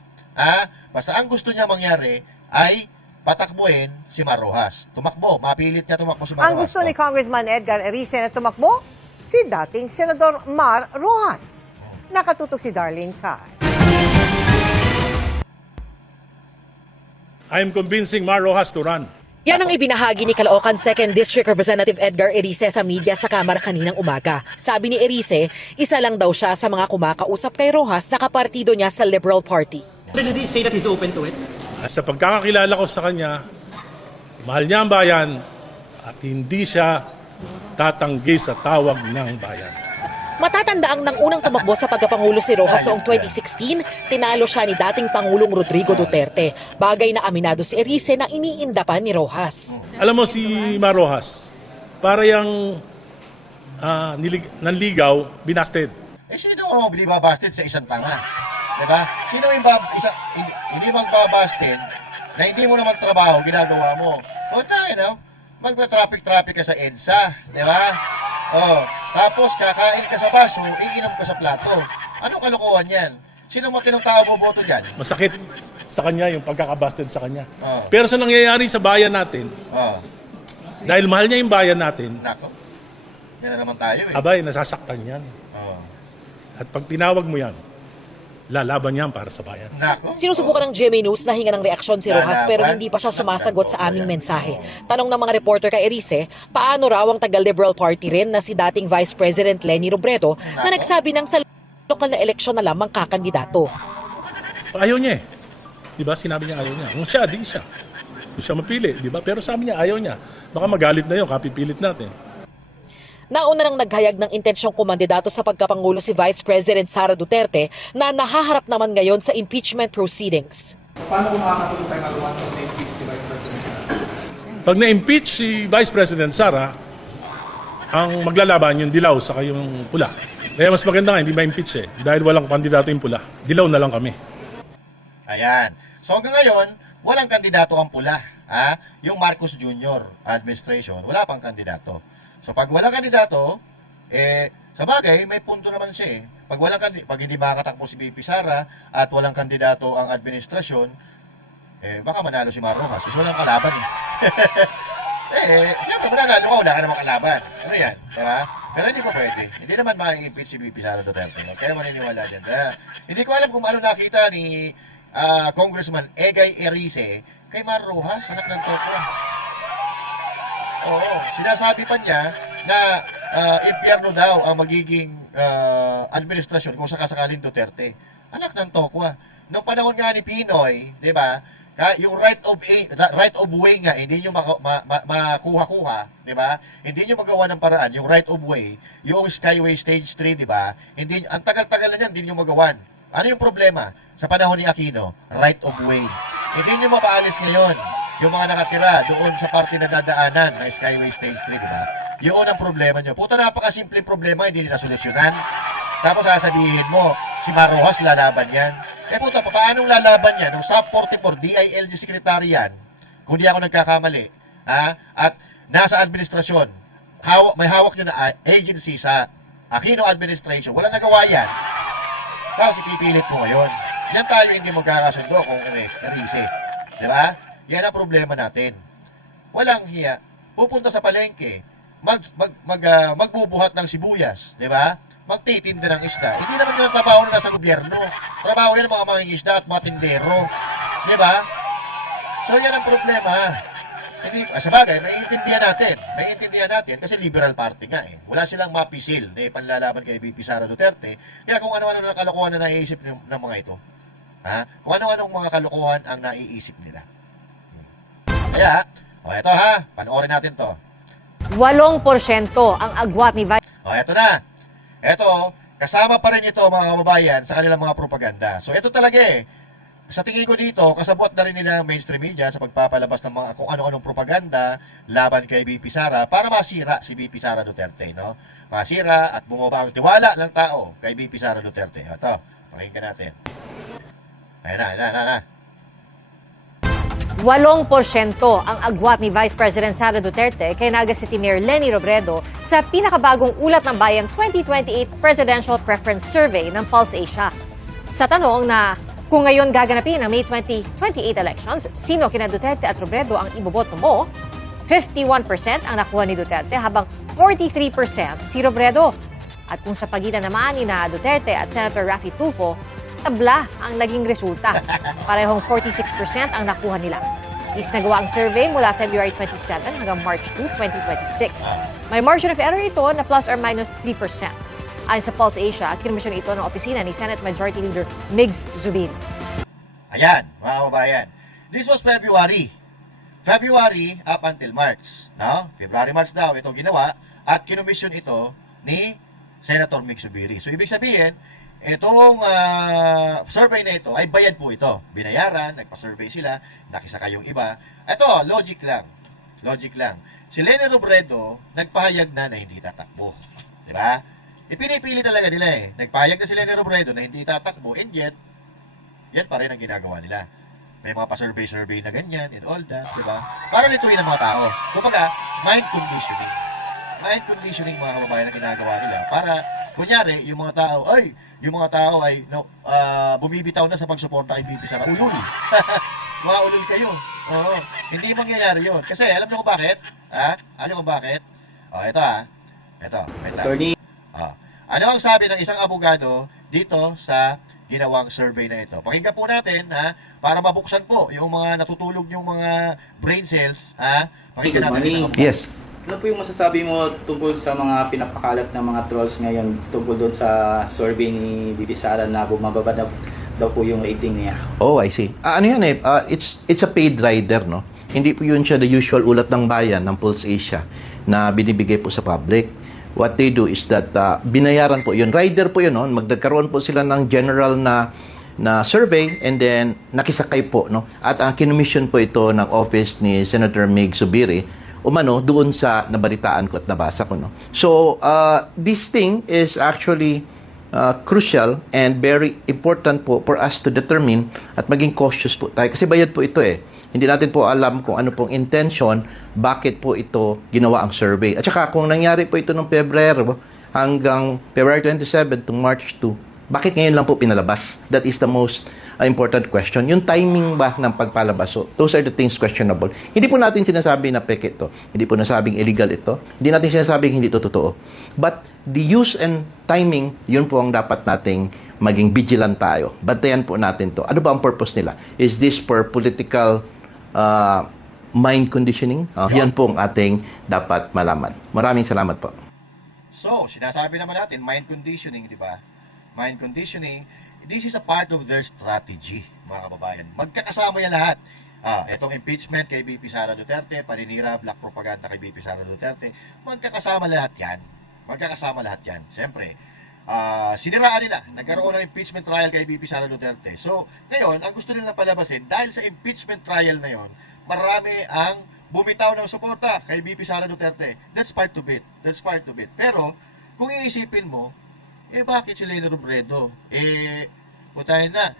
basta ang gusto niya mangyari ay patakbuhin si Mar Rojas. Mapilit niya tumakbo si Mar Rojas. Ang gusto ni Congressman Edgar Erice na tumakbo, si dating Senador Mar Rojas. Nakatutok si Darlene Carr. I am convincing Mar Rojas to run. Yan ang ibinahagi ni Caloocan 2nd District Representative Edgar Erice sa media sa Kamara kaninang umaga. Sabi ni Erice, isa lang daw siya sa mga kumakausap kay Rojas na kapartido niya sa Liberal Party. So did he say that he's open to it? Sa pagkakakilala ko sa kanya, mahal niya ang bayan at hindi siya tatanggi sa tawag ng bayan. Matatandaang nang unang tumakbo sa pagkapangulo si Rojas noong 2016, tinalo siya ni dating Pangulong Rodrigo Duterte. Bagay na aminado si Erice na iniinda pa ni Rojas. Alam mo si Mar Rojas, para yung nanligaw, binasted. sino ang hindi babasted sa isang tanga? Diba? Sino yung hindi magbabasted na hindi mo naman trabaho, ginagawa mo? O tayo, no? Magpa-traffic-traffic ka sa EDSA, diba? O, tapos kakain ka sa baso, iinom ka sa plato. Anong kalokohan yan? Sino matinong tao boboto dyan? Masakit sa kanya yung pagkakabasted sa kanya. Oh. Pero sa nangyayari sa bayan natin, dahil mahal niya yung bayan natin, Nako. Yan na naman tayo eh. abay, nasasaktan yan. At pag tinawag mo yan, lalaban yan para sa bayan. Nako. Sinusubukan ng GMA News na hinga ng reaksyon si Rojas pero hindi pa siya sumasagot sa aming mensahe. Tanong ng mga reporter kay Erice, paano raw ang taga-Liberal Party rin na si dating Vice President Leni Robredo na nagsabi ng sa lokal na eleksyon na lamang kakandidato. Ayaw niya eh. Diba? Sinabi niya ayaw niya. Kung siya, di siya. Kung siya mapili, diba? Pero sabi niya ayaw niya. Baka magalit na yun, kapipilit natin. Nauna nang naghayag ng intensyong kumandidato sa pagkapangulo si Vice President Sara Duterte na nahaharap naman ngayon sa impeachment proceedings. Paano kung makakatulong tayo maluwas sa na-impeach si Vice President Sara? Pag na-impeach si Vice President Sara, ang maglalaban yung dilaw sa yung pula. Kaya mas maganda nga, hindi ma-impeach eh. Dahil walang kandidato yung pula. Dilaw na lang kami. Ayan. So hanggang ngayon, walang kandidato ang pula. Yung Marcos Jr. administration, wala pang kandidato. So pag walang kandidato, sa bagay, may punto naman siya eh. Pag hindi makakatakbo si VP Sara at walang kandidato ang administrasyon, baka manalo si Mar Rojas kasi walang kalaban eh. Siyempre, mananalo ka, wala ka namang kalaban. Ano yan? Diba? Pero hindi pa pwede. Hindi naman ma-impeach si VP Sara Duterte. Kaya maniniwala dyan. Hindi ko alam kung ano nakita ni Congressman Egay Erice kay Mar Rojas, anak ng Toko. Oo, sinasabi pa niya na impyerno daw ang magiging administrasyon kung sakasakaling Duterte. Anak ng Tokwa. Noong panahon nga ni Pinoy, 'di ba? Yung right of way nga hindi niyo makuha-kuha, 'di ba? Hindi niyo magawa ng paraan yung right of way, yung Skyway Stage 3, 'di ba? Hindi ang tagal-tagal na niyan, hindi niyo magawan. Ano yung problema sa panahon ni Aquino? Right of way. Hindi niyo mapaalis ngayon yung mga nakatira doon sa parte na dadaanan ng Skyway Stage 3, di ba? Yun ang problema nyo. Puta, napakasimple problema, hindi nila solusyonan. Tapos sasabihin mo, si Mar Rojas lalaban yan. Puta, paanong lalaban yan? Nung SAP 44, DILG Secretary yan, kung di ako nagkakamali, at nasa administrasyon, may hawak nyo na agency sa Aquino administration, wala nagawa yan. Tapos ipipilit mo ngayon. Yan tayo hindi magkakasundo kung Erice. Di ba? Yan ang problema natin. Walang hiya. Pupunta sa palengke, magbubuhat ng sibuyas, di ba? Magtitinda ng isda. Hindi naman yung trabaho na nasa gobyerno. Trabaho yan ng mga mangingisda at mga tindero. Di ba? So yan ang problema. Sa bagay, naiintindihan natin kasi Liberal Party nga eh. Wala silang mapisil na panlalaban kay VP Sara Duterte. Kaya kung ano-ano na kalokohan na naiisip ng mga ito. Kung ano-anong mga kalokohan ang naiisip nila. Kaya, ito panoorin natin to. 8% ang agwat ni Vice. Ito na. Ito, kasama pa rin ito mga kababayan sa kanilang mga propaganda. So ito talaga eh. Sa tingin ko dito, kasabot na rin nila ang mainstream media sa pagpapalabas ng mga kung ano-anong propaganda laban kay VP Sara para masira si VP Sara Duterte, no? Masira at bumaba ang tiwala ng tao kay VP Sara Duterte. Ito, pakinggan natin. Ayan na. 8% ang agwat ni Vice President Sara Duterte kay Naga City Mayor Leni Robredo sa pinakabagong Ulat ng Bayang 2028 Presidential Preference Survey ng Pulse Asia. Sa tanong na kung ngayon gaganapin ang May 2028 elections, sino kina Duterte at Robredo ang iboboto mo? 51% ang nakuha ni Duterte habang 43% si Robredo. At kung sa pagitan naman ni na Duterte at Senator Raffy Tulfo, tabla ang naging resulta. Parehong 46% ang nakuha nila. Isnagawa ang survey mula February 27 hanggang March 2, 2026. May margin of error ito na plus or minus 3%. Ayon sa Pulse Asia, kinomisyon ito ng opisina ni Senate Majority Leader Migs Zubin. Ayan, mga kababayan. This was February. February up until March. No? February, March daw ito ginawa at kinomisyon ito ni Senator Migs Zubiri. So, ibig sabihin, itong survey na ito ay bayad po ito. Binayaran, nagpa-survey sila, nakisaka yung iba. Ito, logic lang. Si Leni Robredo, nagpahayag na hindi tatakbo. Diba? Pinipili talaga nila eh. Nagpayag na sila ni Robredo na hindi tatakbo, and yet, yan pa rin ang ginagawa nila. May mga pa-survey-survey na ganyan and all that, di ba? Para lituin ang mga tao. Kumbaga, mind conditioning. Mind conditioning mga kababayan na ginagawa nila para, kunyari, yung mga tao ay bumibitaw na sa pagsuporta kay VP Sara. Ulul. Mga ulul kayo. Oo. Hindi mangyayari yun. Kasi alam niyo kung bakit? Alam niyo kung bakit? Ito Ito. Wait lang. Ano ang sabi ng isang abogado dito sa ginawang survey na ito? Pakinggan po natin, para mabuksan po yung mga natutulog yung mga brain cells, Pakinggan natin. Yes. Ano po yung masasabi mo tungkol sa mga pinapakalat ng mga trolls ngayon tungkol doon sa survey ni VP Sara na bumababa na daw po yung rating niya? Oh, I see. Ano yan it's a paid rider, no? Hindi po yun siya the usual ulat ng bayan ng Pulse Asia na binibigay po sa public. What they do is that binayaran po yun. Rider po yun, no? Magkakaroon po sila ng general na survey and then nakisakay po, no? At ang kinumission po ito ng office ni Senator Mig Zubiri umano doon sa nabalitaan ko at nabasa ko, no? So, this thing is actually crucial and very important po for us to determine at maging cautious po tayo. Kasi bayad po ito eh. Hindi natin po alam kung ano pong intention, bakit po ito ginawa ang survey. At saka kung nangyari po ito noong Pebrero hanggang February 27 to March 2, bakit ngayon lang po pinalabas? That is the most important question. Yung timing ba ng pagpalabas? So, those are the things questionable. Hindi po natin sinasabi na peke ito. Hindi po nasabing illegal ito. Hindi natin sinasabing hindi ito totoo. But the use and timing, yun po ang dapat nating maging vigilant tayo. Bantayan po natin to. Ano ba ang purpose nila? Is this for political mind conditioning? Yan po ang ating dapat malaman. Maraming salamat po. So, sinasabi naman natin, mind conditioning, di ba? Mind conditioning, this is a part of their strategy, mga kababayan. Magkakasama yan lahat. Itong impeachment kay VP Sara Duterte, paninira, black propaganda kay VP Sara Duterte, magkakasama lahat yan. Magkakasama lahat yan. Siyempre, siniraan nila. Nagkaroon ng impeachment trial kay VP Sara Duterte. So, ngayon, ang gusto nilang palabasin, dahil sa impeachment trial na yon, marami ang bumitaw ng suporta kay VP Sara Duterte. That's part of it. That's part of it. Pero, kung iisipin mo, bakit si Leni Robredo? Putahin na,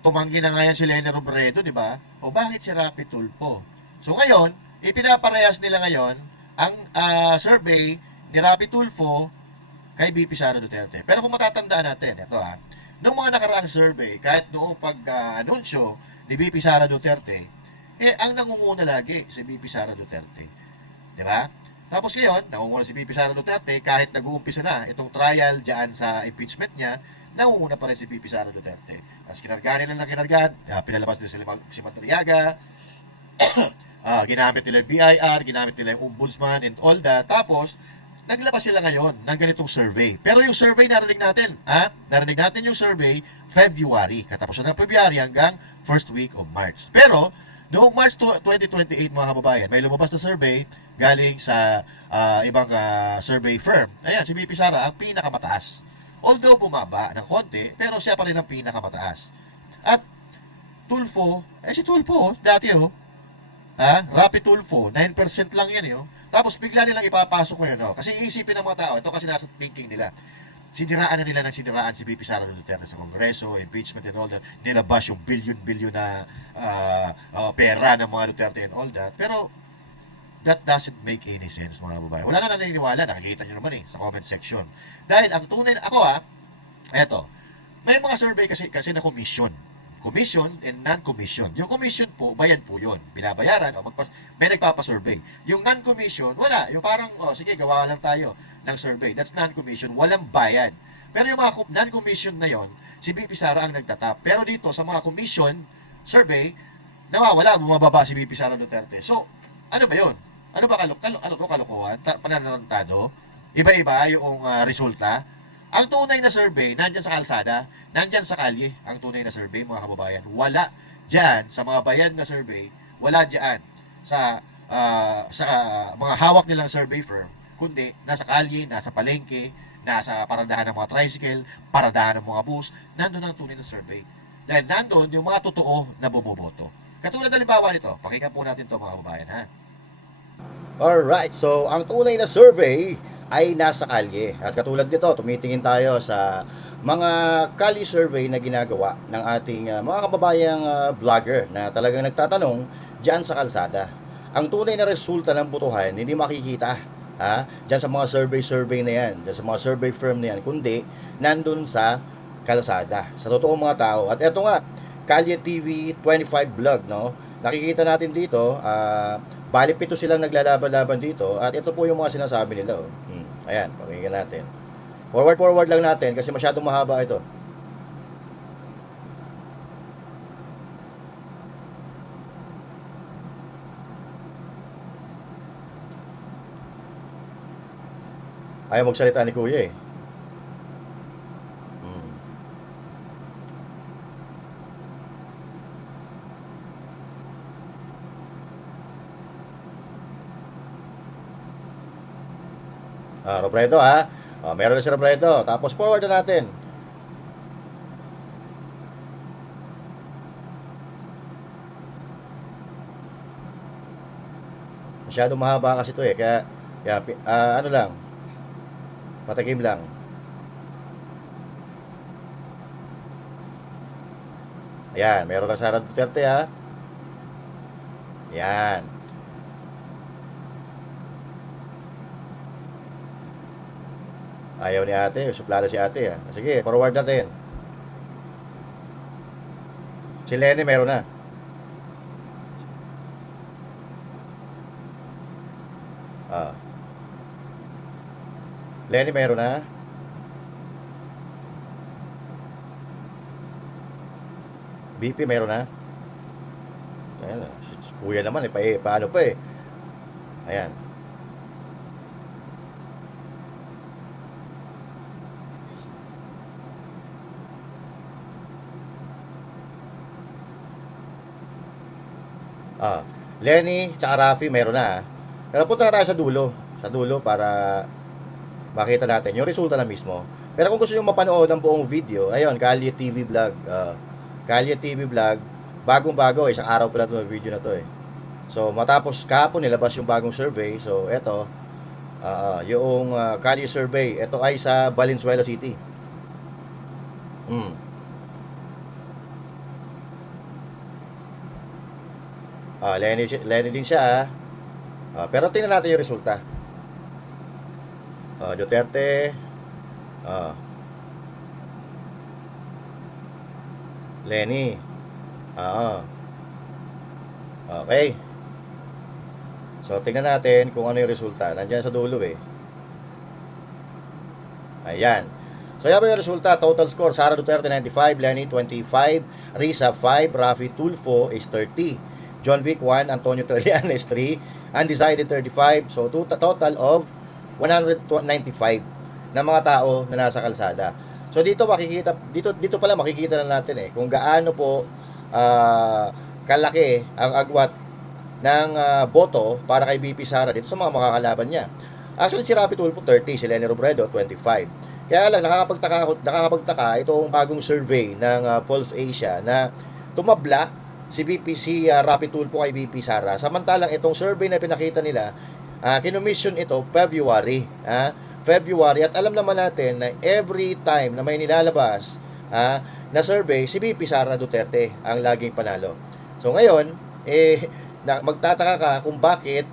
tumanggi na nga yan si Leni Robredo, di ba? O bakit si Rapi Tulfo? So ngayon, ipinaparehas nila ngayon ang survey ni Rapi Tulfo kay VP Sara Duterte. Pero kung matatandaan natin, ito nung mga nakaraang survey, kahit noong pag-anunsyo ni VP Sara Duterte, ang nangunguna lagi si VP Sara Duterte. Di ba? Tapos ngayon, nangunguna si VP Sara Duterte kahit nag-uumpisa na itong trial dyan sa impeachment niya, nangunguna pa rin si VP Sara Duterte. Tapos kinargaan nila ng kinargaan, pinalabas nila si Matariaga, ginamit nila yung BIR, ginamit nila yung ombudsman and all that. Tapos, naglabas sila ngayon ng ganitong survey. Pero yung survey narinig natin, narinig natin yung survey February, katapusan ng February hanggang first week of March. Pero, noong March 2028 mga kababayan, may lumabas na survey galing sa ibang survey firm. Ayan, si VP Sara ang pinakamataas. Although bumaba ng konti, pero siya pa rin ang pinakamataas. At Tulfo, si Tulfo, dati Rapi Tulfo, 9% lang yan Tapos bigla nilang ipapasok ko yun Kasi iisipin ng mga tao, ito kasi nasa thinking nila. Siniraan na nila ng siniraan si VP Sara Duterte sa Kongreso, impeachment and all that. Nilabas yung billion-billion na pera ng mga Duterte and all that. Pero, that doesn't make any sense mga babae. Wala na naniniwala, nakikita nyo naman sa comment section. Dahil ang tunay, eto, may mga survey kasi na commission and non-commission. Yung commission po, bayad po yun. Binabayaran, may nagpapasurvey. Yung non-commission, wala. Yung parang, sige, gawa lang tayo ng survey. That's non-commission, walang bayad. Pero yung mga non-commission na yon, si VP Sara ang nagtatap. Pero dito, sa mga commission survey, nawawala, bumababa si VP Sara Duterte. So, ano ba yun? Ano ba kalokohan? Pananarantado? Iba-iba yung resulta? Ang tunay na survey, nandyan sa kalsada, nandyan sa kalye, ang tunay na survey, mga kababayan. Wala dyan, sa mga bayan na survey, wala dyan sa mga hawak nilang survey firm, kundi nasa kalye, nasa palengke, nasa paradahan ng mga tricycle, paradahan ng mga bus, nandun ang tunay na survey. Dahil nandun yung mga totoo na bumoboto. Katulad na limbawa nito, pakinggan po natin ito mga kababayan, Alright, so ang tunay na survey ay nasa kalye. At katulad nito, tumitingin tayo sa mga kalye survey na ginagawa ng ating mga kababayang vlogger na talagang nagtatanong dyan sa kalsada. Ang tunay na resulta ng botohan, hindi makikita dyan sa mga survey na yan, dyan sa mga survey firm na yan, kundi nandun sa kalsada, sa totoong mga tao. At eto nga, Kalye TV 25 vlog, no? Nakikita natin dito, bali 7 silang naglalaban-laban dito, at ito po yung mga sinasabi nila. Ayan, pakinggan natin. Forward lang natin kasi masyadong mahaba ito. Ayaw magsalita ni Kuya eh. Robredo meron na si Robredo. Tapos forward na natin. Masyado mahaba kasi ito eh. Kaya ano lang, patagim lang. Ayan, meron na Sara Duterte Ayan. Ayaw ni ate, suplada si ate Sige, forward natin. Si Lenny meron na. Lenny meron na. BP meron na. Ayan, kuya naman paano pa Ayan. Lenny tsaka Rafi meron na. Pero punta na tayo sa dulo para makita natin yung resulta na mismo. Pero kung gusto nyo mapanood ang buong video, ayun, Kalye TV vlog. Kalye TV vlog, bagong-bago, isang araw pala ito video na to So matapos kahapon nilabas yung bagong survey. So eto, yung Kalye survey, ito ay sa Valenzuela City. Lenny din siya pero tingnan natin yung resulta. Duterte, Lenny, okay. So tingnan natin kung ano yung resulta. Nandiyan sa dulo Ayan. So yan ba yung resulta? Total score, Sara Duterte 95, Lenny 25, Risa 5, Rafi Tulfo is 30, John Vic 1, Antonio Trillanes 3, Undecided 35. So total of 195 na mga tao na nasa kalsada. So dito pala makikita na natin kung gaano po kalaki ang agwat ng boto para kay BP Sara dito sa mga makakalaban niya. Actually si Rafi Tulfo 30, si Leni Robredo 25. Kaya lang nakakapagtaka itong bagong survey ng Pulse Asia na tumabla si Rafi Tulfo kay BP Sara. Samantalang itong survey na pinakita nila, kinomission ito February. At alam naman natin na every time na may nilalabas na survey, si BP Sara Duterte ang laging panalo. So ngayon, magtataka ka kung bakit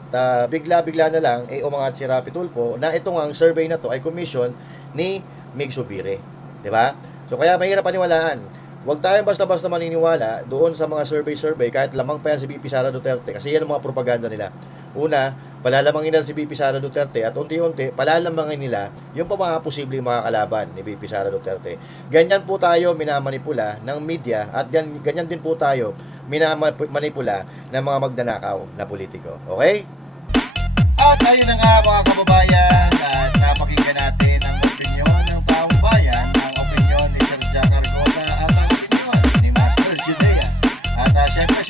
bigla-bigla na lang umangat si Rafi Tulfo na itong ang survey na to ay commission ni Mig Subiri. Diba? So kaya mahirap paniwalaan. Huwag tayong basta-basta maniniwala doon sa mga survey kahit lamang pa yan si BP Sara Duterte kasi yan ang mga propaganda nila. Una, palalamangin nila si BP Sara Duterte at unti-unti palalamangin nila yung mga posibleng makakalaban ni BP Sara Duterte. Ganyan po tayo minamanipula ng media at ganyan din po tayo minamanipula ng mga magnanakaw na politiko. Okay? At ayun na nga mga kababayan, at napakinggan natin ang opinyon ng taong bayan, ang opinyon ni Sir Jack Argota at ang opinyon ni Master Judea. At syempre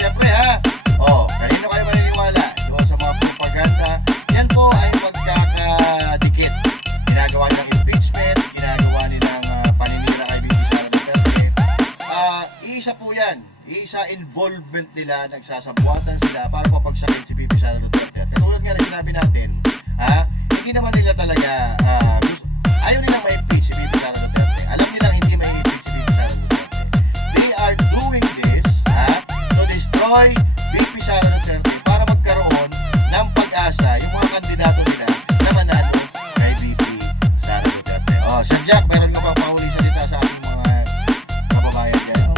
kanino kayo maniniwala doon sa mga propaganda? Yan po ay magkakadikit. Ginagawa nilang impeachment, ginagawa nilang paninira kay BP Sara Duterte. Isa po yan. Isa involvement nila, nagsasabuatan sila para papagsakin si BP Sara Duterte. At katulad nga na sinabi natin, hindi naman nila talaga Kaya ayaw nilang ma-impeach si VP Sara Duterte. Alam nilang hindi ma-impeach si VP Sara Duterte. They are doing this to destroy VP Sara Duterte para magkaroon ng pag-asa yung mga kandidato nila na manalo kay VP Sara Duterte. Sir Jack, meron ka bang pauli salita sa ating mga kababayan dyan?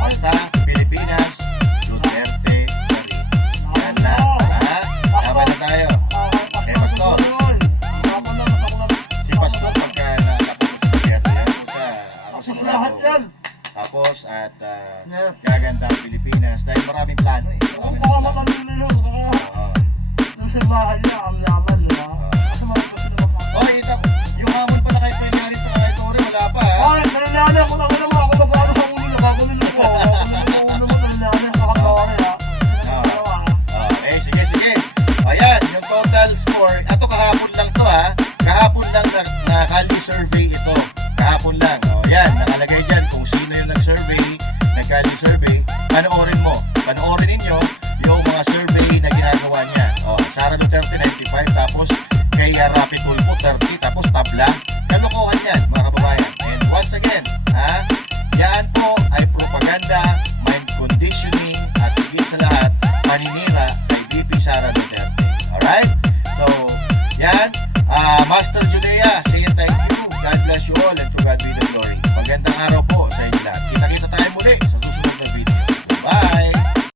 Basta, Pilipinas, Duterte, Pari. Yan na. Laban na tayo. Okay, Pastor. Si Pastor, pagka nakapos sa Duterte, yan po sa ako sigurado. Tapos, at gaganda ang Pilipinas dahil maraming plano eh. Maraming plano. Okay, yung hamon pala kay Peñaris sa kay Torre, wala pa ha? Sige. Ayan, yung total score. Ato kahapon lang to ha. Kahapon lang na Kali survey ito. Kahapon lang. Yan, nakalagay dyan kung sino yung nag-survey, nag-Kali survey. Panoorin mo. Panoorin ninyo yung mga survey na ginagawa niya. Sara Duterte 95, tapos kay Rapi Tulfo 30, tapos tabla. Kalokohan yan, mga kababayan. And once again, yan po ay propaganda, mind conditioning, at higit sa lahat, paninira kay VP Sara Duterte. Alright? So, yan. Master Judea, say thank you. God bless you all and to God be the glory. Magandang araw po sa inyo lahat. Kita-kita tayo muli sa susunod na video. Bye!